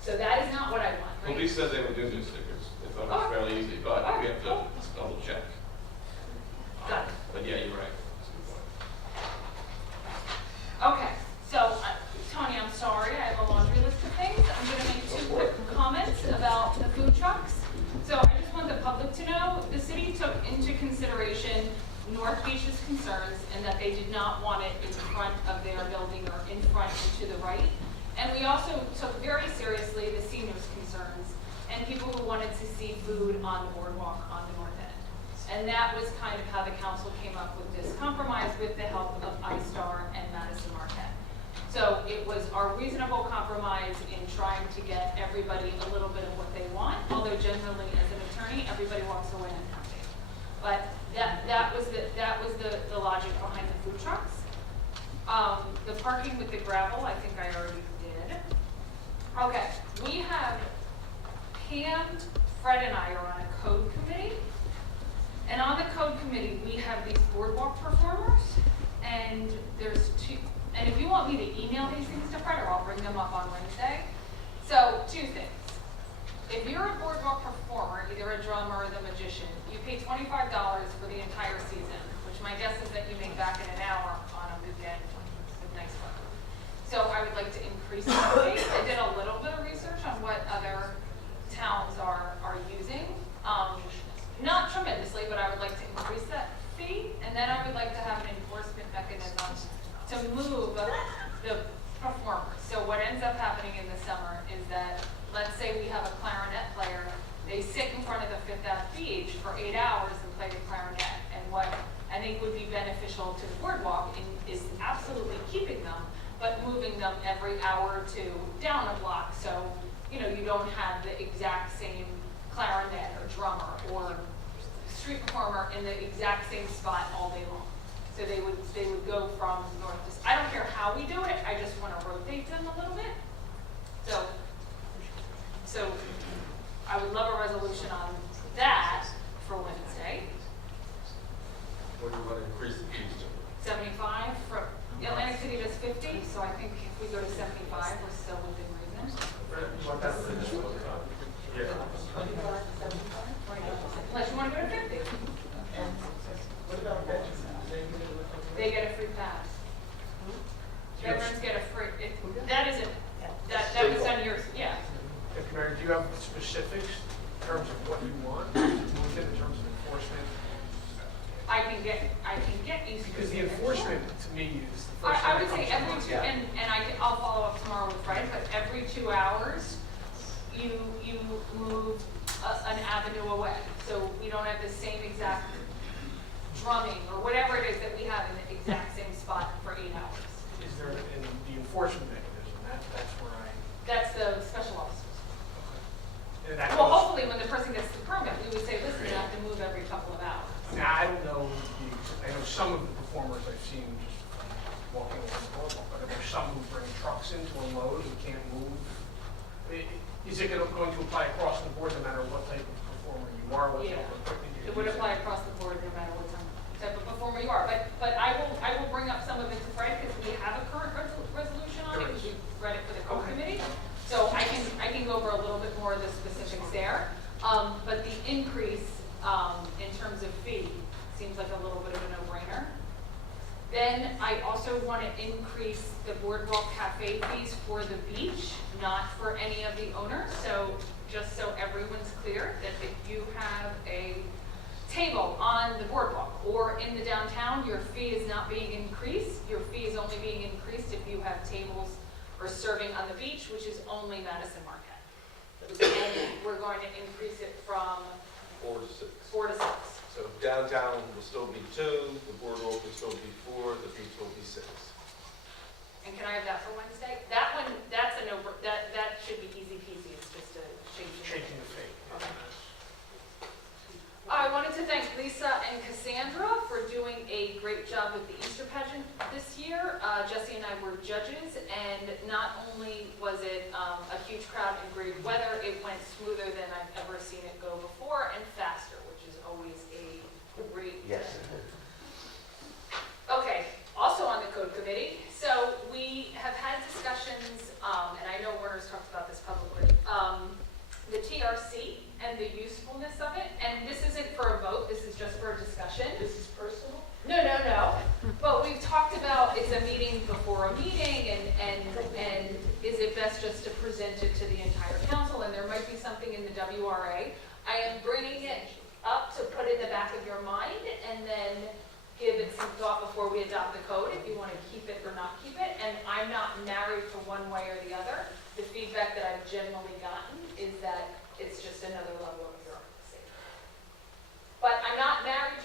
So that is not what I want, right? Police said they would do new stickers. They thought it was fairly easy, but we have to double check. Got it. But yeah, you're right. That's a good point. Okay, so, Tony, I'm sorry, I have a laundry list of things. I'm gonna make 2 quick comments about the food trucks. So I just want the public to know, the city took into consideration North Beach's concerns and that they did not want it in front of their building or in front and to the right. And we also took very seriously the seniors' concerns and people who wanted to see food on the boardwalk on the north end. And that was kind of how the council came up with this compromise with the help of iStar and Madison Marquette. So it was our reasonable compromise in trying to get everybody a little bit of what they want, although generally as an attorney, everybody walks away unhappy. But that was the logic behind the food trucks. The parking with the gravel, I think I already did. Okay, we have Pam, Fred, and I are on a code committee. And on the code committee, we have these boardwalk performers, and there's two. And if you want me to email these things to Fred, or I'll bring them up on Wednesday. So, two things. If you're a boardwalk performer, either a drummer or the magician, you pay $25 for the entire season, which my guess is that you make back in an hour on a weekend with nice weather. So I would like to increase the fee. I did a little bit of research on what other towns are using. Not tremendously, but I would like to increase that fee. And then I would like to have an enforcement mechanism to move the performers. So what ends up happening in the summer is that, let's say we have a clarinet player, they sit in front of the Fifth Ave beach for 8 hours and play the clarinet. And what I think would be beneficial to the boardwalk is absolutely keeping them, but moving them every hour or two down a block. So, you know, you don't have the exact same clarinet or drummer or street performer in the exact same spot all day long. So they would go from north to south. I don't care how we do it, I just want to rotate them a little bit. So I would love a resolution on that for Wednesday. What do you want to increase the fees to? 75 from Atlantic City does 50, so I think if we go to 75, we're still within reason. You want that for this one? Yeah. Unless you want to go to 50. They get a free pass. Veterans get a free, that isn't, that was on yours, yeah. Mary, do you have specifics in terms of what you want in terms of enforcement? I can get you. Because the enforcement, to me, is the first thing I would that say comes to every mind. two, and I'll follow up tomorrow with Fred, but every 2 hours, you move an avenue away. So we don't have the same exact drumming or whatever it is that we have in the exact same spot for 8 hours. Is there in the enforcement mechanism? That's where That's the special officers. and that Well, goes- hopefully when the person gets the permit, we would say, listen, you have to move every couple of hours. Now, I don't know, I know some of the performers I've seen just walking along the boardwalk, but there's some who bring trucks in to unload and can't move. Is it going to apply across the board no matter what type of performer you are? What type Yeah. of equipment you're It would using? apply across the board no matter what type of performer you are. But I will bring up some of it to Fred because we have a current resolution on it because we read it for the code committee. So I can go over a little bit more of the specifics there. But the increase in terms of fee seems like a little bit of a no-brainer. Then I also want to increase the boardwalk cafe fees for the beach, not for any of the owners. So just so everyone's clear that if you have a table on the boardwalk or in the downtown, your fee is not being increased. Your fee is only being increased if you have tables or serving on the beach, which is only Madison Market. And we're going to increase it from 4 to 6. 4 to 6. So downtown will still be 2, the boardwalk will still be 4, the beach will be 6. And can I have that for Wednesday? That one, that's a no, that should be easy peasy. It's just a Shaking the fee. Okay. I wanted to thank Lisa and Cassandra for doing a great job with the Easter pageant this year. Jesse and I were judges, and not only was it a huge crowd and great weather, it went smoother than I've ever seen it go before and faster, which is always a great Yes. Okay, also on the code committee, so we have had discussions, and I know Werner's talked about this publicly, the TRC and the usefulness of it, and this isn't for a vote, this is just for a discussion. This is personal? No, no, no, but we've talked about it's a meeting before a meeting, and is it best just to present it to the entire council, and there might be something in the WRA. I am bringing it up to put in the back of your mind, and then give it some thought before we adopt the code, if you want to keep it or not keep it. And I'm not married to one way or the other. The feedback that I've generally gotten is that it's just another level of bureaucracy. But I'm not married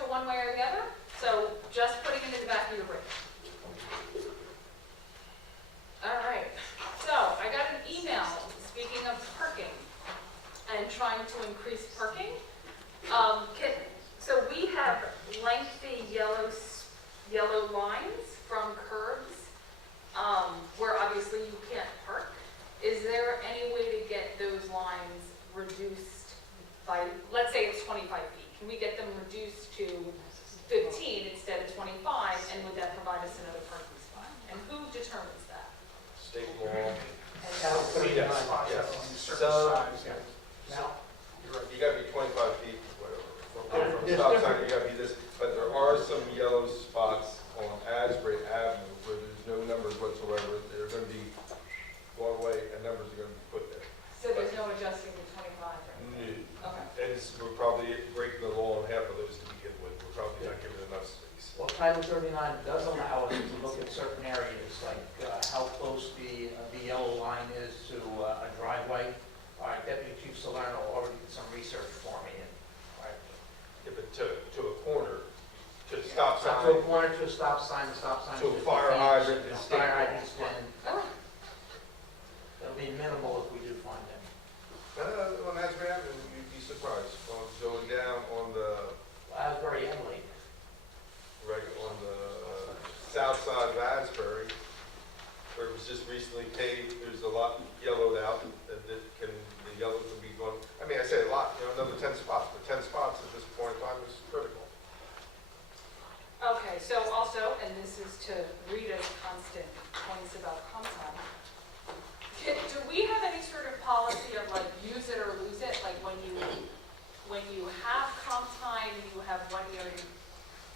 stop To a sign, corner, to a stop sign, the stop sign. to a 50 fire feet, hydrant, a and fire hydrant stand. Okay. That'll be minimal if we do find them. On Asbury Avenue, you'd be surprised, going down on the, Asbury and Lake. right on the south side of Asbury, where it was just recently paved, there's a lot yellowed out, the yellow can be gone. I mean, I say a lot, another 10 spots, but 10 spots at this point in time is critical. Okay, so also, and this is to Rita's constant points about comp time, do we have any sort of policy of like use it or lose it? Like when you have comp time, you have 1 year to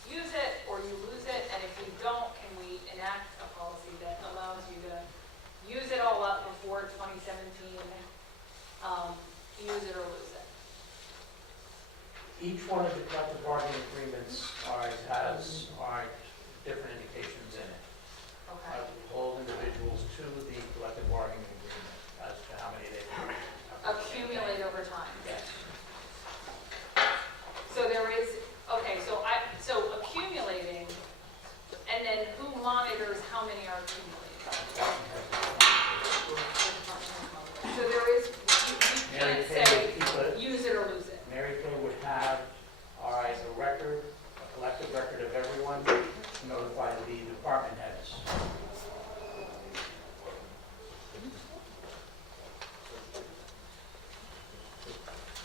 use it or you lose it, and if you don't, can we enact a policy that allows you to use it all up before 2017, use it or lose it? Each one of the collective bargaining agreements has different indications in it. Okay. Hold individuals to the collective bargaining agreement as to how many they can Accumulate over time. Yes. So there is, okay, so accumulating, and then who monitors how many are accumulating? So there is, you Mary can't Kay say, would keep a- use it or lose it. Mary Kay would have, a record, a collective record of everyone, notify the department heads.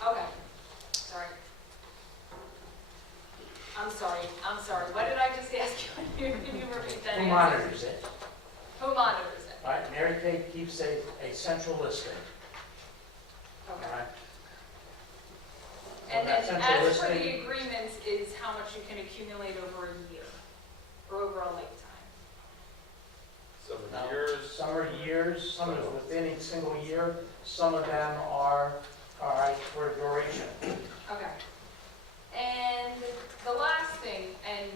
Okay, sorry. I'm sorry, what did I just ask you? Can you repeat that Who answer? monitors it? Who monitors it? Right, Mary Kay keeps a central listing. Okay. Right. And That then central as for listing- the agreements is how much you can accumulate over a year, or over a lifetime. Some Now, years, Some are years, some is within a single year, some of them are for duration. Okay. And the last thing, and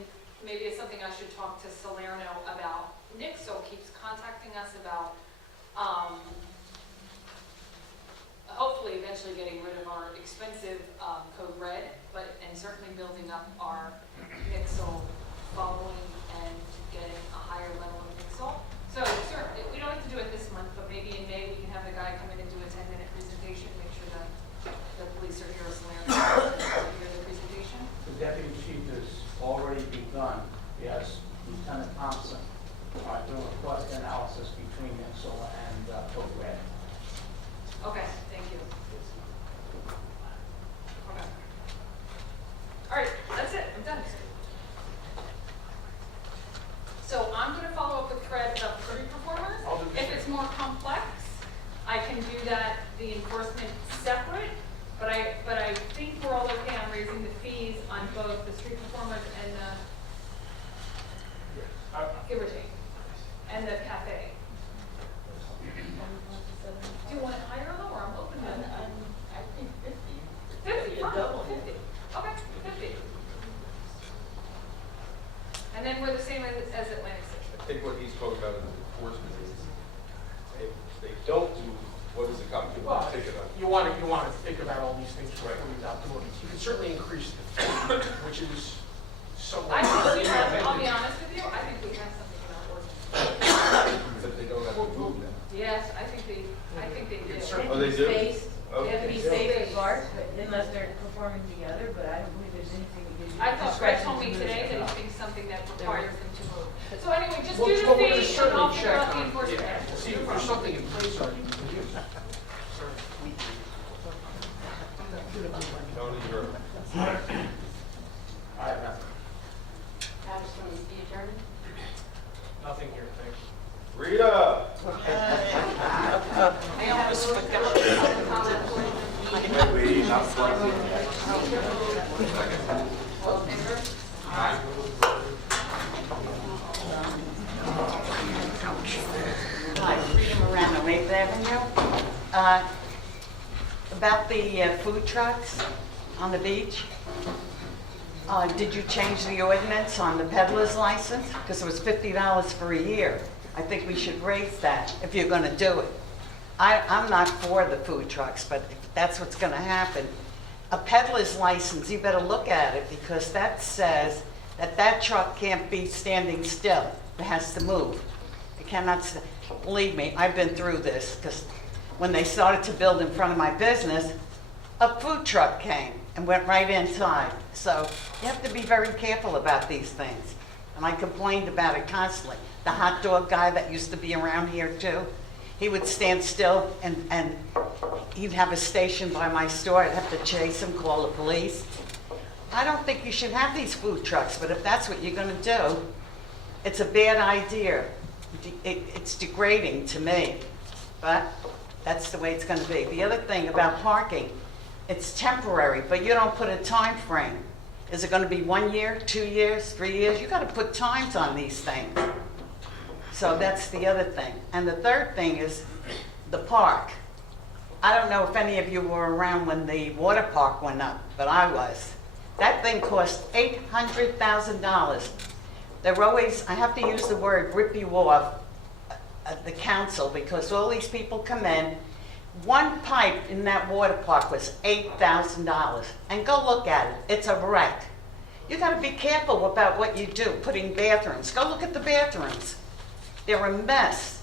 maybe it's something I should talk to Salerno about, Nixle keeps contacting us about, hopefully eventually getting rid of our expensive Code Red, and certainly building up our Nixle following and getting a higher level of Nixle. So certainly, we don't have to do it this month, but maybe in May we can have the guy come in and do a 10-minute presentation, make sure that the police are here, Salerno, hear the presentation. The deputy chief has already begun, yes, Lieutenant Thompson, doing a cost analysis between Nixle and Code Red. Okay, thank you. Okay. All right, that's it, I'm done. So I'm gonna follow up with Fred about street performers. If it's more complex, I can do that, the enforcement separate, but I think we're all okay on raising the fees on both the street performers and give or take, and the cafe. Do you want it higher or lower? I'm open to it. I think 50. 50, fine, Double. 50. Okay, 50. And then we're the same as Atlantic City. I think what he's talking about is enforcement. If they don't do, what is the company going to take it up? You want to think about all these things before you adopt the ordinance. You can certainly increase the fee, which is somewhat. I think we have, I'll be honest with you, I think we have something in our ordinance. That they don't have to move them. Yes, I think they do. Oh, they do? They have to be Okay. safe apart, but unless they're performing together, but I don't believe there's anything that gives you I thought Fred discretion told to me move today that stuff. he thinks something that requires them to move. So anyway, just Well, do well, the we're gonna fee and certainly I'll figure check out the on- enforcement. yeah, we'll see if there's something in place or you can use. Tony, you're. I have nothing. Travis, from the attorney? Nothing here, thank you. Rita! I almost forgot. All in favor? Hi, Rita Morano, 8th Avenue. About the food trucks on the beach, did you change the ordinance on the peddler's license? Because it was $50 for a year. I think we should raise that if you're going to do it. I'm not for the food trucks, but if that's what's going to happen. A peddler's license, you better look at it because that says that truck can't be standing still. It has to move. It cannot, believe me, I've been through this, because when they started to build in front of my business, a food truck came and went right inside. So you have to be very careful about these things. And I complained about it constantly. The hot dog guy that used to be around here too, he would stand still and he'd have a station by my store. I'd have to chase him, call the police. I don't think you should have these food trucks, but if that's what you're gonna do, it's a bad idea. It's degrading to me, but that's the way it's gonna be. The other thing about parking, it's temporary, but you don't put a time frame. Is it gonna be 1 year, 2 years, 3 years? You gotta put times on these things. So that's the other thing. And the third thing is the park. I don't know if any of you were around when the water park went up, but I was. That thing cost $800,000. They're always, I have to use the word, rip you off at the council, because all these people come in. One pipe in that water park was $8,000. And go look at it. It's a wreck. You got to be careful about what you do, putting bathrooms. Go look at the bathrooms. They're a mess.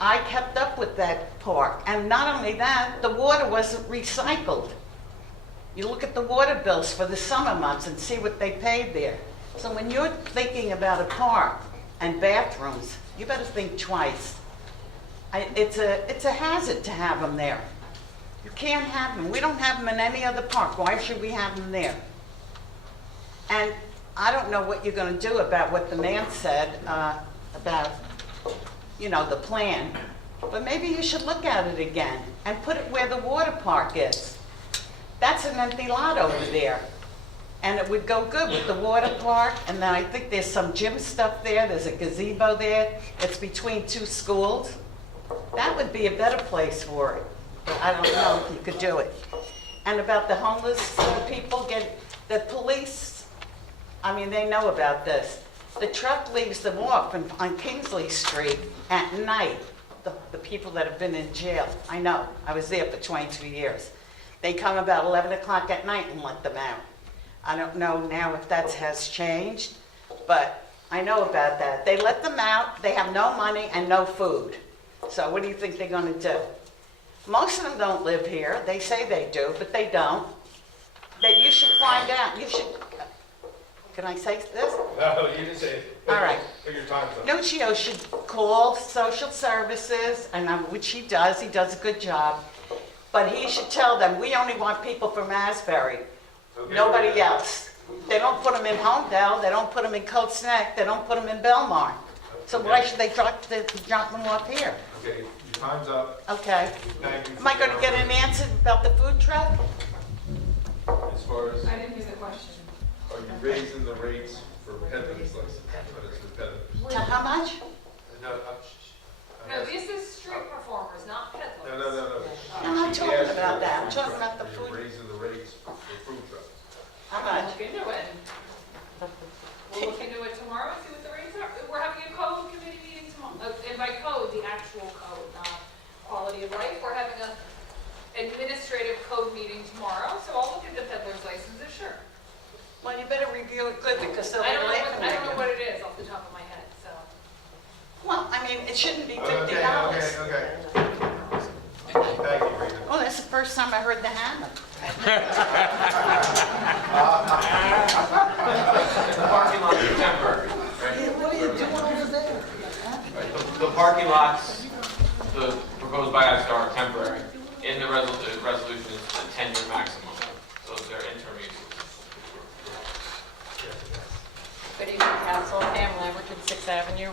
I kept up with that park. And not only that, the water wasn't recycled. You look at the water bills for the summer months and see what they paid there. So when you're thinking about a park and bathrooms, you better think twice. It's a hazard to have them there. You can't have them. We don't have them in any other park. Why should we have them there? And I don't know what you're going to do about what the man said about, you know, the plan. But maybe you should look at it again and put it where the water park is. That's an empty lot over there. And it would go good with the water park. And then I think there's some gym stuff there. There's a gazebo there. It's between two schools. That would be a better place for it. But I don't know if you could do it. And about the homeless people, the police, I mean, they know about this. The truck leaves them off on Kingsley Street at night, the people that have been in jail. I know, I was there for 22 years. They come about 11 o'clock at night and let them out. I don't know now if that has changed, but I know about that. They let them out, they have no money and no food. So what do you think they're going to do? Most of them don't live here. They say they do, but they don't. That you should find out. You should. Can I say this? No, you didn't say it. All right. Take your time, son. Nuccio should call social services, and which he does a good job. But he should tell them, we only want people from Asbury, nobody else. They don't put them in Homedale, they don't put them in Coates Neck, they don't put them in Belmar. So why should they drop them off here? Okay, your time's up. Okay. Thank you. Am I going to get an answer about the food truck? As far as, I didn't hear the question. are you raising the rates for peddlers license? But it's for peddlers. To how much? No, No, this is street performers, not peddlers. No. I'm not talking about that. I'm talking about the You're food. raising the rates for food trucks. How We'll much? look into it. We'll look into it tomorrow and see what the rates are. We're having a code committee meeting tomorrow, and by code, the actual code, not quality of life. We're having a administrative code meeting tomorrow, so I'll look at the peddler's licenses, sure. Well, you better review it good because they'll I be don't laughing know at you. what it is off the top of my head, so. Well, I mean, it shouldn't be $50. Okay. Thank you, Rita. Well, that's the first time I heard the hammer. The parking lots are temporary, right? What are you doing over there? Right, the parking lots, the proposed by Asbury are temporary. In the resolution is the 10-year maximum, so they're intermediate. Good evening, Council. Pam Lamberton, 6th Avenue.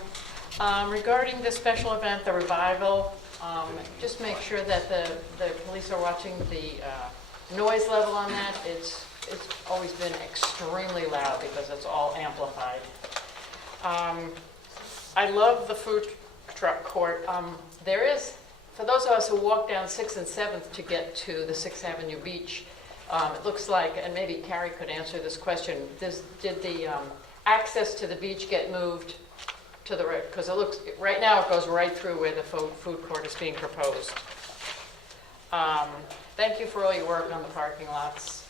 Regarding the special event, the revival, just make sure that the police are watching the noise level on that. It's always been extremely loud because it's all amplified. I love the food truck court. There is, for those of us who walk down 6th and 7th to get to the 6th Avenue beach, it looks like, and maybe Carrie could answer this question, did the access to the beach get moved to the right? Because it looks, right now it goes right through where the food court is being proposed. Thank you for all your work on the parking lots.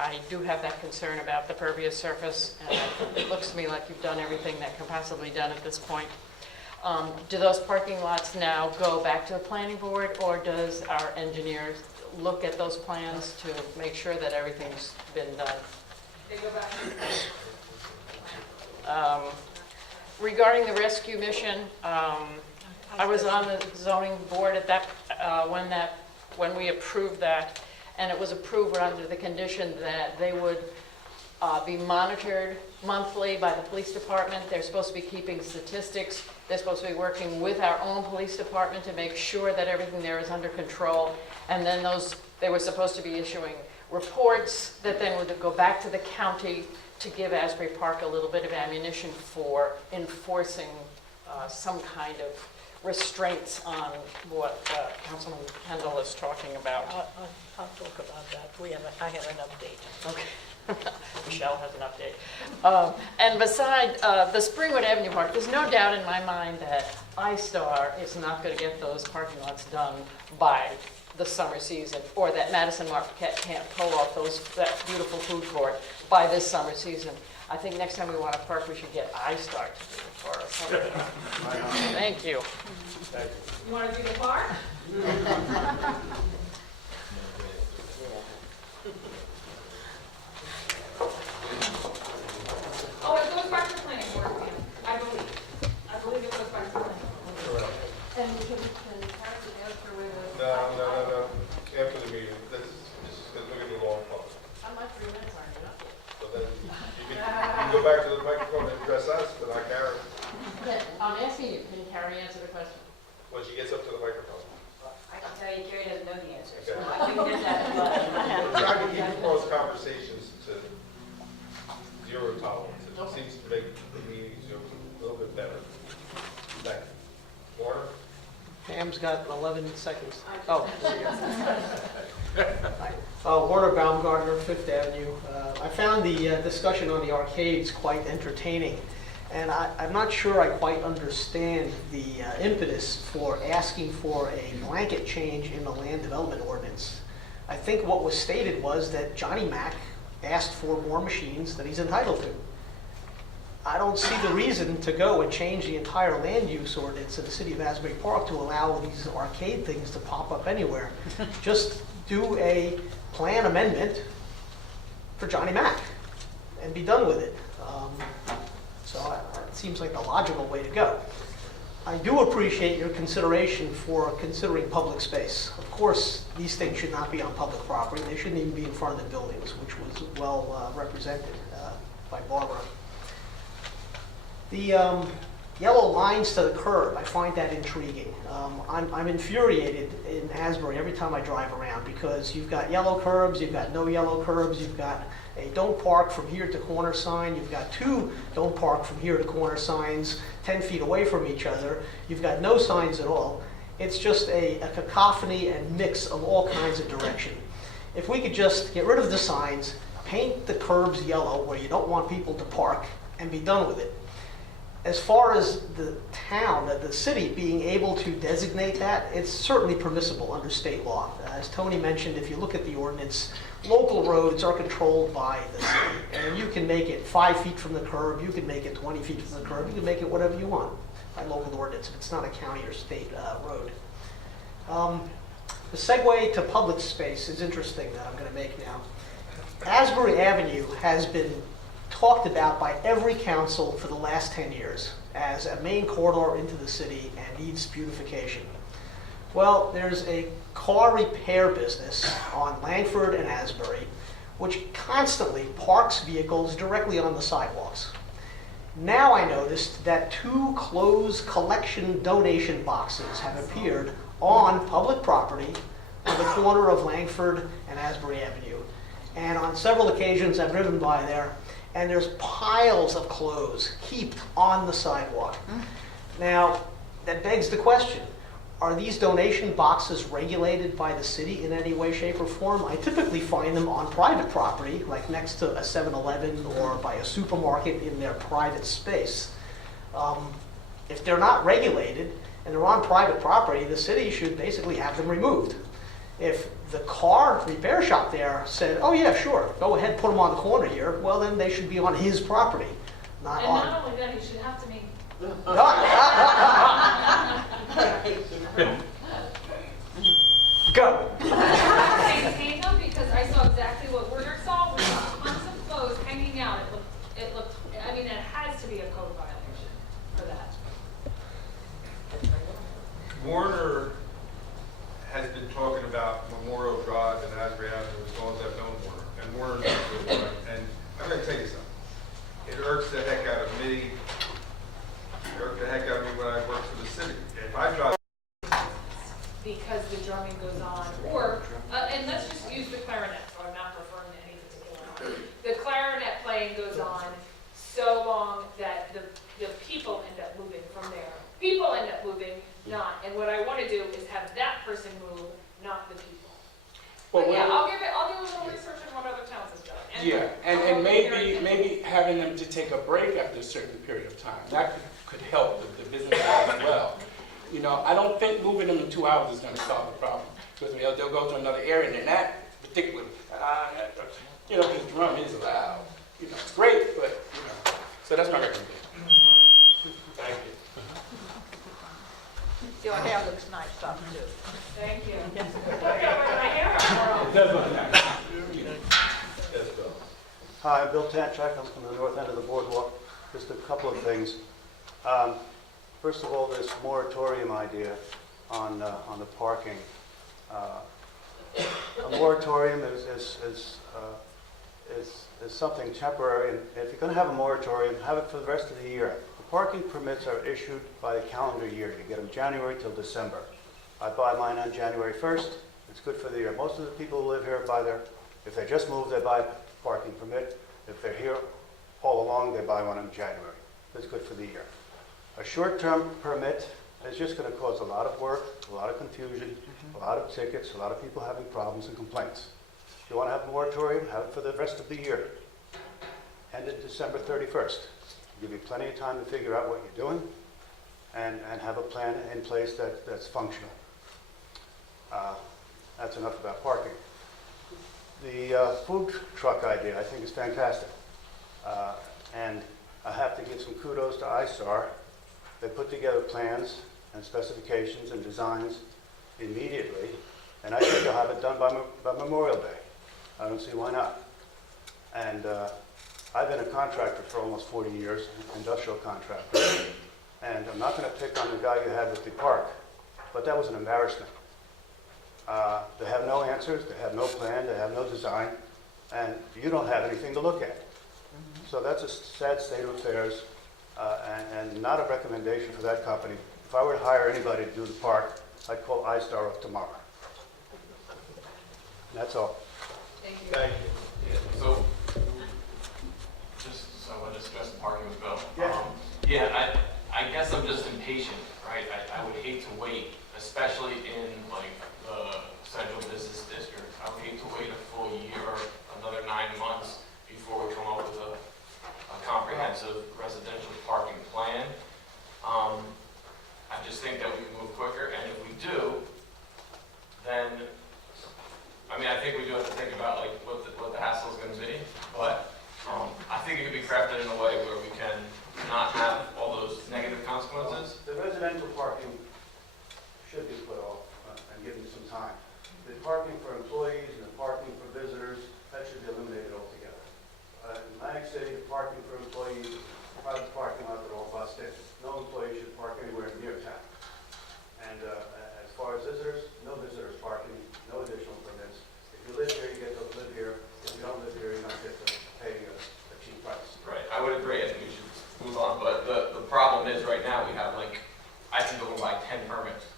I do have that concern about the pervious surface, and it looks to me like you've done everything that can possibly be done at this point. Do those parking lots now go back to the planning board, or does our engineer look at those plans to make sure that everything's been done? They go back. Regarding the rescue mission, I was on the zoning board at that, when we approved that, and it was approved under the condition that they would be monitored monthly by the police department. They're supposed to be keeping statistics. They're supposed to be working with our own police department to make sure that everything there is under control. And then they were supposed to be issuing reports that then would go back to the county to give Asbury Park a little bit of ammunition for enforcing some kind of restraints on what Councilman Kendall is talking about. I'll talk about that. I have an update. Okay. Michelle has an update. And beside the Springwood Avenue Park, there's no doubt in my mind that iStar is not going to get those parking lots done by the summer season, or that Madison Marquette can't pull off that beautiful food court by this summer season. I think next time we want to park, we should get iStar to do it for us. Thank you. You want to do the bar? Oh, it goes back to the planning board, ma'am. I believe it goes back to the planning board. And we can answer with a... No. After the meeting, this is because we're going to be long public. I'm like 3 minutes, aren't you? So then you can go back to the microphone and address us, but not Karen. I'm asking you, can Carrie answer the question? When she gets up to the microphone. I can tell you, Carrie doesn't know the answer, so Okay. I think there's that, but. We're trying to keep close conversations to zero tolerance. It seems to make the meetings a little bit better. Thank you. Warner? Pam's got 11 seconds. Oh. Warner Baumgartner, Fifth Avenue. I found the discussion on the arcades quite entertaining, and I'm not sure I quite understand the impetus for asking for a blanket change in the land development ordinance. I think what was stated was that Johnny Mac asked for more machines than he's entitled to. I don't see the reason to go and change the entire land use ordinance in the city of Asbury Park to allow these arcade things to pop up anywhere. Just do a plan amendment for Johnny Mac and be done with it. It seems like the logical way to go. I do appreciate your consideration for considering public space. Of course, these things should not be on public property. They shouldn't even be in front of the buildings, which was well represented by Barbara. The yellow lines to the curb, I find that intriguing. I'm infuriated in Asbury every time I drive around because you've got yellow curbs, you've got no yellow curbs, you've got a don't park from here to corner sign, you've got 2 don't park from here to corner signs 10 feet away from each other, you've got no signs at all. It's just a cacophony and mix of all kinds of direction. If we could just get rid of the signs, paint the curbs yellow where you don't want people to park, and be done with it. As far as the town, the city being able to designate that, it's certainly permissible under state law. As Tony mentioned, if you look at the ordinance, local roads are controlled by the city. And you can make it 5 feet from the curb, you can make it 20 feet from the curb, you can make it whatever you want by local ordinance if it's not a county or state road. The segue to public space is interesting that I'm going to make now. Asbury Avenue has been talked about by every council for the last 10 years as a main corridor into the city and needs beautification. Well, there's a car repair business on Langford and Asbury which constantly parks vehicles directly on the sidewalks. Now I noticed that 2 clothes collection donation boxes have appeared on public property on the corner of Langford and Asbury Avenue. And on several occasions I've driven by there, and there's piles of clothes heaped on the sidewalk. Now, that begs the question, are these donation boxes regulated by the city in any way, shape, or form? I typically find them on private property, like next to a 7-Eleven or by a supermarket in their private space. If they're not regulated and they're on private property, the city should basically have them removed. If the car repair shop there said, oh yeah, sure, go ahead, put them on the corner here, well, then they should be on his property, not And on. not only that, you should have to make. Go. Maintain them, because I saw exactly what Werner saw, with tons of clothes hanging out. It looked, I mean, it has to be a code violation for that. Warner has been talking about Memorial Drive and Asbury Avenue as long as I've known Warner. And Warner knows what he's doing. And I'm going to tell you something. It irks the heck out of me. It irked the heck out of me when I worked for the city. If I drive Because the drumming goes on, or, and let's just use the clarinet, so I'm not referring to any particular one. The clarinet playing goes on so long that the people end up moving from there. People end up moving, not, and what I want to do is have that person move, not the people. Well, But yeah, well- I'll do a little research on what other towns have done. Yeah, and maybe having them to take a break after a certain period of time, that could help the business as well. You know, I don't think moving them in 2 hours is gonna solve the problem, because they'll go to another area, and in that particular, you know, this drum is loud. You know, it's great, but, you know, so that's my recommendation. Thank you. Your hair looks nice up too. Thank you. It does look nice. Yes, Bill. Hi, I'm Bill Tanchak. I'm from the north end of the boardwalk. Just a couple of things. First of all, this moratorium idea on the parking. A moratorium is something temporary, and if you're going to have a moratorium, have it for the rest of the year. The parking permits are issued by the calendar year. You get them January till December. I buy mine on January 1st. It's good for the year. Most of the people who live here buy their, if they just moved, they buy a parking permit. If they're here all along, they buy one in January. It's good for the year. A short-term permit is just going to cause a lot of work, a lot of confusion, a lot of tickets, a lot of people having problems and complaints. If you want to have a moratorium, have it for the rest of the year. Ended December 31st. Give you plenty of time to figure out what you're doing and have a plan in place that's functional. That's enough about parking. The food truck idea, I think, is fantastic. And I have to give some kudos to ISTAR. They put together plans and specifications and designs immediately, and I think they'll have it done by Memorial Day. I don't see why not. And I've been a contractor for almost 40 years, industrial contractor, and I'm not going to pick on the guy you had with the park, but that was an embarrassment. They have no answers, they have no plan, they have no design, and you don't have anything to look at. So that's a sad state of affairs, and not a recommendation for that company. If I were to hire anybody to do the park, I'd call ISTAR up tomorrow. And that's all. Thank you. Thank you. Yeah, so, just, so I want to discuss parking with Bill. Yeah. Yeah, I guess I'm just impatient, right? I would hate to wait, especially in like the central business district. I would hate to wait a full year, or another 9 months before we come up with a comprehensive residential parking plan. I just think that we can move quicker, and if we do, then, I mean, I think we do have to think about like what the hassle is going to be, but I think it could be crafted in a way where we can not have all those negative consequences. The residential parking should be put off and given some time. The parking for employees and the parking for visitors, that should be eliminated altogether. In Atlantic City, the parking for employees, private parking lot, they're all bussed in. No employee should park anywhere near town. And as far as visitors, no visitors parking, no additional permits. If you live here, you get to live here. If you don't live here, you don't get to pay a cheap price. Right, I would agree, I think we should move on, but the problem is right now we have like, I can go and buy 10 permits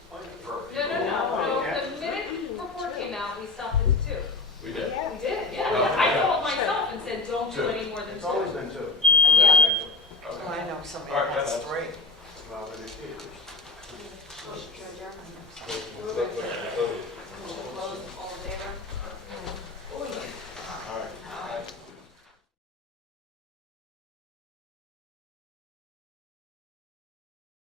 for people. No. The minute the report came out, we stopped at 2. We did. We did, yeah. I called myself and said, don't do any more than 2. It's always been two. Yeah. Residential. Okay. I know somebody All right, that has that's- 3. Well, but it's- Motion to adjourn. Thank you.